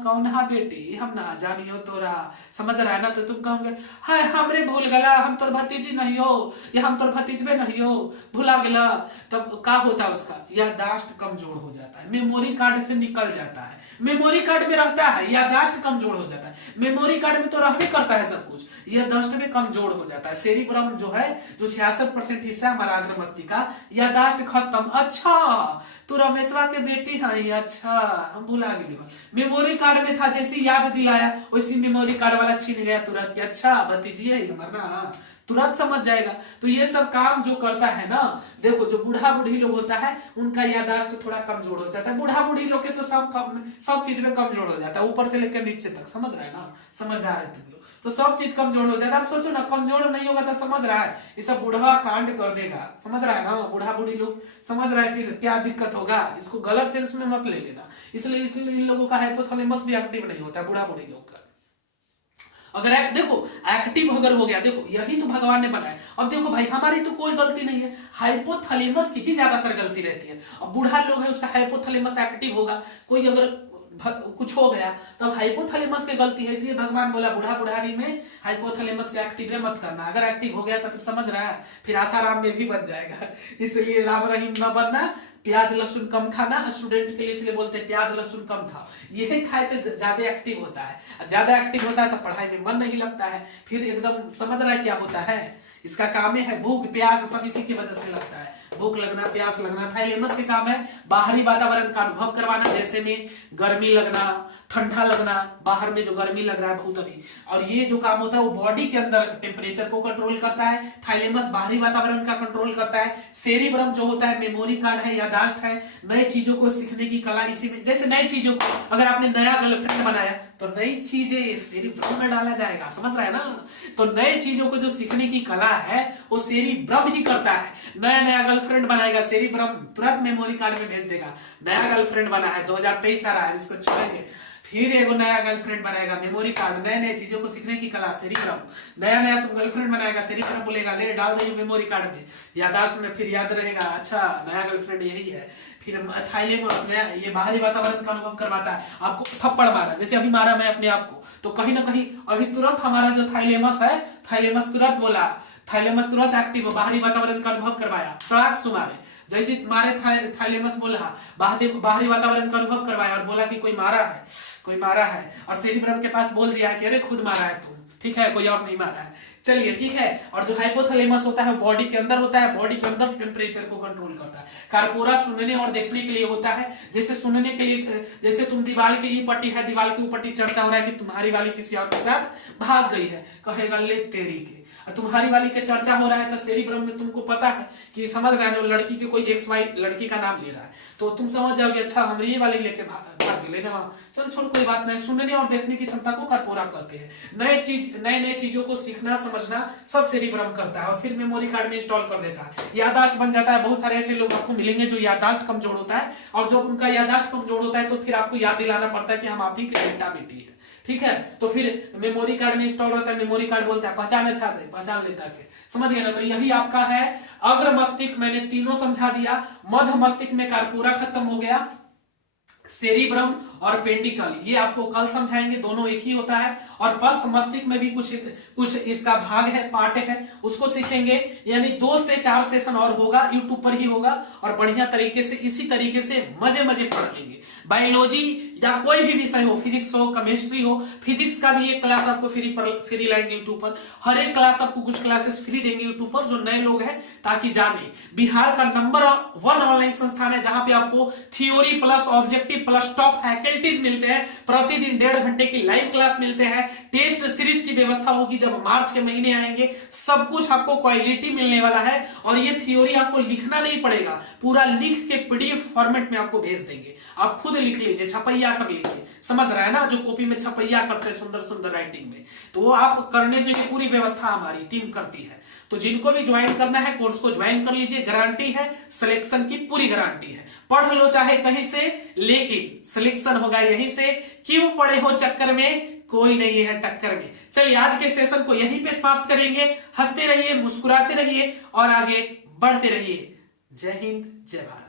कौन है बेटी, हम ना जानियो तोरा, समझ रहा है ना। तो तुम कहोगे हाय हमरे भूल गला, हम तोर भतीजी नहीं हो या हम तोर भतीजबे नहीं हो, भुला गला, तब का होता है उसका याददाश्त कमजोर हो जाता है, मेमोरी मेमोरी कार्ड से निकल जाता है। मेमोरी कार्ड में रहता है, याददाश्त कमजोर हो जाता है। मेमोरी कार्ड में तो रह भी करता है सब कुछ, याददाश्त में कमजोर हो जाता है। सेरिब्रम जो है, जो 66% हिस्सा हमारा अग्र मस्तिष्क का, याददाश्त खत्म। अच्छा, तू रमेशवा के बेटी है? अच्छा, हम भुला गए। मेमोरी कार्ड में था, जैसे याद दिलाया वैसी मेमोरी कार्ड वाला छीन गया तुरंत। अच्छा, भतीजी है हमारा ना, तुरंत समझ जाएगा। तो ये सब काम जो करता है ना, देखो जो बूढ़ा बूढ़ी लोग होता है उनका याददाश्त तो थोड़ा कमजोर हो जाता है। बूढ़ा बूढ़ी लोग के तो सब चीज में कमजोर हो जाता है, ऊपर से लेकर नीचे तक। समझ रहा है ना, समझदार है तुम लोग, तो सब चीज कमजोर हो जाता है। आप सोचो ना, कमजोर नहीं होगा तो समझ रहा है ये सब बुढ़वा कांड कर देगा। समझ रहा है ना, बूढ़ा बूढ़ी लोग समझ रहा है, फिर क्या दिक्कत होगा। इसको गलत सेंस में मत ले लेना। इसलिए इन लोगों का हाइपोथैलेमस भी एक्टिव नहीं होता है, बूढ़ा बूढ़ी लोग का। अगर देखो एक्टिव अगर हो गया, देखो यही तो भगवान ने बनाया। अब देखो भाई, हमारी तो कोई गलती नहीं है, हाइपोथैलेमस की ही ज्यादातर गलती रहती है। अब बूढ़ा लोग है, उसका हाइपोथैलेमस एक्टिव होगा, कोई अगर कुछ हो गया तब हाइपोथैलेमस की गलती है। इसलिए भगवान बोला बुढ़ा बुढ़ारी में हाइपोथैलेमस के एक्टिव है मत करना। अगर एक्टिव हो गया तो फिर समझ रहा है, फिर आसाराम में भी बन जाएगा। इसलिए राम रहीम न बनना, प्याज लहसुन कम खाना। स्टूडेंट के लिए इसलिए बोलते हैं प्याज लहसुन कम खाओ, यही खाए से ज्यादा एक्टिव होता है। ज्यादा एक्टिव होता है तो पढ़ाई में मन नहीं लगता है, फिर एकदम समझ रहा है क्या होता है। इसका काम है भूख प्यास, सब इसी की वजह से लगता है, भूख लगना प्यास लगना। थाइलेमस के काम है बाहरी वातावरण का अनुभव करवाना, जैसे में गर्मी लगना, ठंडा लगना, बाहर में जो गर्मी लग रहा है बहुत अभी। और ये जो काम होता है वो बॉडी के अंदर टेम्परेचर को कंट्रोल करता है। थाइलेमस बाहरी वातावरण का कंट्रोल करता है। सेरिब्रम जो होता है मेमोरी कार्ड है, याददाश्त है, नए चीजों को सीखने की कला इसी में। जैसे नई चीजों को, अगर आपने नया गर्लफ्रेंड बनाया तो नई चीजें सेरिब्रम में डाला जाएगा। समझ रहा है ना, तो नई चीजों को जो सीखने की कला है वो सेरिब्रम ही करता है। नया नया गर्लफ्रेंड बनाएगा, सेरिब्रम तुरंत मेमोरी कार्ड में भेज देगा। नया गर्लफ्रेंड बना है, 2023 आ रहा है, इसको छोड़ेंगे, फिर एगो नया गर्लफ्रेंड बनाएगा, मेमोरी कार्ड, नए नए चीजों को सीखने की कला, सेरिब्रम। नया नया तुम गर्लफ्रेंड बनाएगा, सेरिब्रम बोलेगा ले डाल दो मेमोरी कार्ड में, याददाश्त में फिर याद रहेगा। अच्छा, नया गर्लफ्रेंड यही है। फिर थाइलेमस नया, ये बाहरी वातावरण का अनुभव करवाता है। आपको थप्पड़ मारा, जैसे अभी मारा मैं अपने आप को, तो कहीं ना कहीं अभी तुरंत हमारा जो थाइलेमस है, थाइलेमस तुरंत बोला, थाइलेमस तुरंत एक्टिव, बाहरी वातावरण का अनुभव करवाया। फ्राक सुमारे, जैसे मारे थाइलेमस बोला, बाहरी वातावरण का अनुभव करवाया और बोला कि कोई मारा है, कोई मारा है। और सेरिब्रम के पास बोल दिया है कि अरे खुद मारा है तुम, ठीक है, कोई और नहीं मारा है, चलिए ठीक है। और जो हाइपोथैलेमस होता है बॉडी के अंदर होता है, बॉडी के अंदर टेम्परेचर को कंट्रोल करता है। कार्पोरा सुनने और देखने के लिए होता है। जैसे सुनने के लिए, जैसे तुम दीवार के ये पट्टी है, दीवार के ऊपर चर्चा हो रहा है कि तुम्हारी वाली किसी और के साथ भाग गई है, कहेगा ले तेरी के। तुम्हारी वाली के चर्चा हो रहा है तो सेरिब्रम में तुमको पता है कि समझ रहे हैं, लड़की के कोई XY लड़की का नाम ले रहा है तो तुम समझ जाओगे अच्छा हम ये वाली लेके भाग लेना, चल छोड़ कोई बात नहीं। सुनने और देखने की क्षमता को कार्पोरा कहते हैं। नए नए चीजों को सीखना समझना सब सेरिब्रम करता है और फिर मेमोरी कार्ड में इंस्टॉल कर देता है, याददाश्त बन जाता है। बहुत सारे ऐसे लोग आपको मिलेंगे जो याददाश्त कमजोर होता है, और जब उनका याददाश्त कमजोर होता है तो फिर आपको याद दिलाना पड़ता है कि हम आप ही की बेटा बेटी है, ठीक है। तो फिर मेमोरी कार्ड में इंस्टॉल रहता है, मेमोरी कार्ड बोलता है पहचान, अच्छा से पहचान लेता है, फिर समझ गए ना। तो यही आपका है अग्र मस्तिष्क, मैंने तीनों समझा दिया। मध्य मस्तिष्क में कार्पोरा खत्म हो गया, सेरिब्रम और पेंडिकल ये आपको कल समझाएंगे, दोनों एक ही होता है। और पश्च मस्तिष्क में भी कुछ इसका भाग है, पार्ट है, उसको सीखेंगे। यानी 2 से 4 सेशन और होगा, यूट्यूब पर ही होगा, और बढ़िया तरीके से इसी तरीके से मजे पढ़ लेंगे। बायोलॉजी या कोई भी विषय हो, फिजिक्स हो, केमिस्ट्री हो, फिजिक्स का भी एक क्लास आपको फ्री लाएंगे यूट्यूब पर। हर एक क्लास आपको कुछ क्लासेस फ्री देंगे यूट्यूब पर, जो नए लोग हैं ताकि जाने। बिहार का नंबर 1 ऑनलाइन संस्थान है जहां पे आपको theory plus objective plus top faculties मिलते हैं। प्रतिदिन 1.5 घंटे की लाइव क्लास मिलते हैं। टेस्ट सीरीज की व्यवस्था होगी जब मार्च के महीने आएंगे। सब कुछ आपको क्वालिटी मिलने वाला है। और ये थ्योरी आपको लिखना नहीं पड़ेगा, पूरा लिख के PDF फॉर्मेट में आपको भेज देंगे, आप खुद लिख लीजिए, छपैया कर लीजिए। समझ रहा है ना, जो कॉपी में छपैया करते हैं सुंदर सुंदर राइटिंग में, तो वो आप करने के लिए पूरी व्यवस्था हमारी टीम करती है। तो जिनको भी ज्वाइन करना है कोर्स को ज्वाइन कर लीजिए, गारंटी है, सिलेक्शन की पूरी गारंटी है। पढ़ लो चाहे कहीं से, लेकिन सिलेक्शन होगा यहीं से। क्यों पढ़े हो चक्कर में, कोई नहीं है टक्कर में। चलिए आज के सेशन को यहीं पे समाप्त करेंगे। हंसते रहिए, मुस्कुराते रहिए और आगे बढ़ते रहिए। जय हिंद, जय भारत।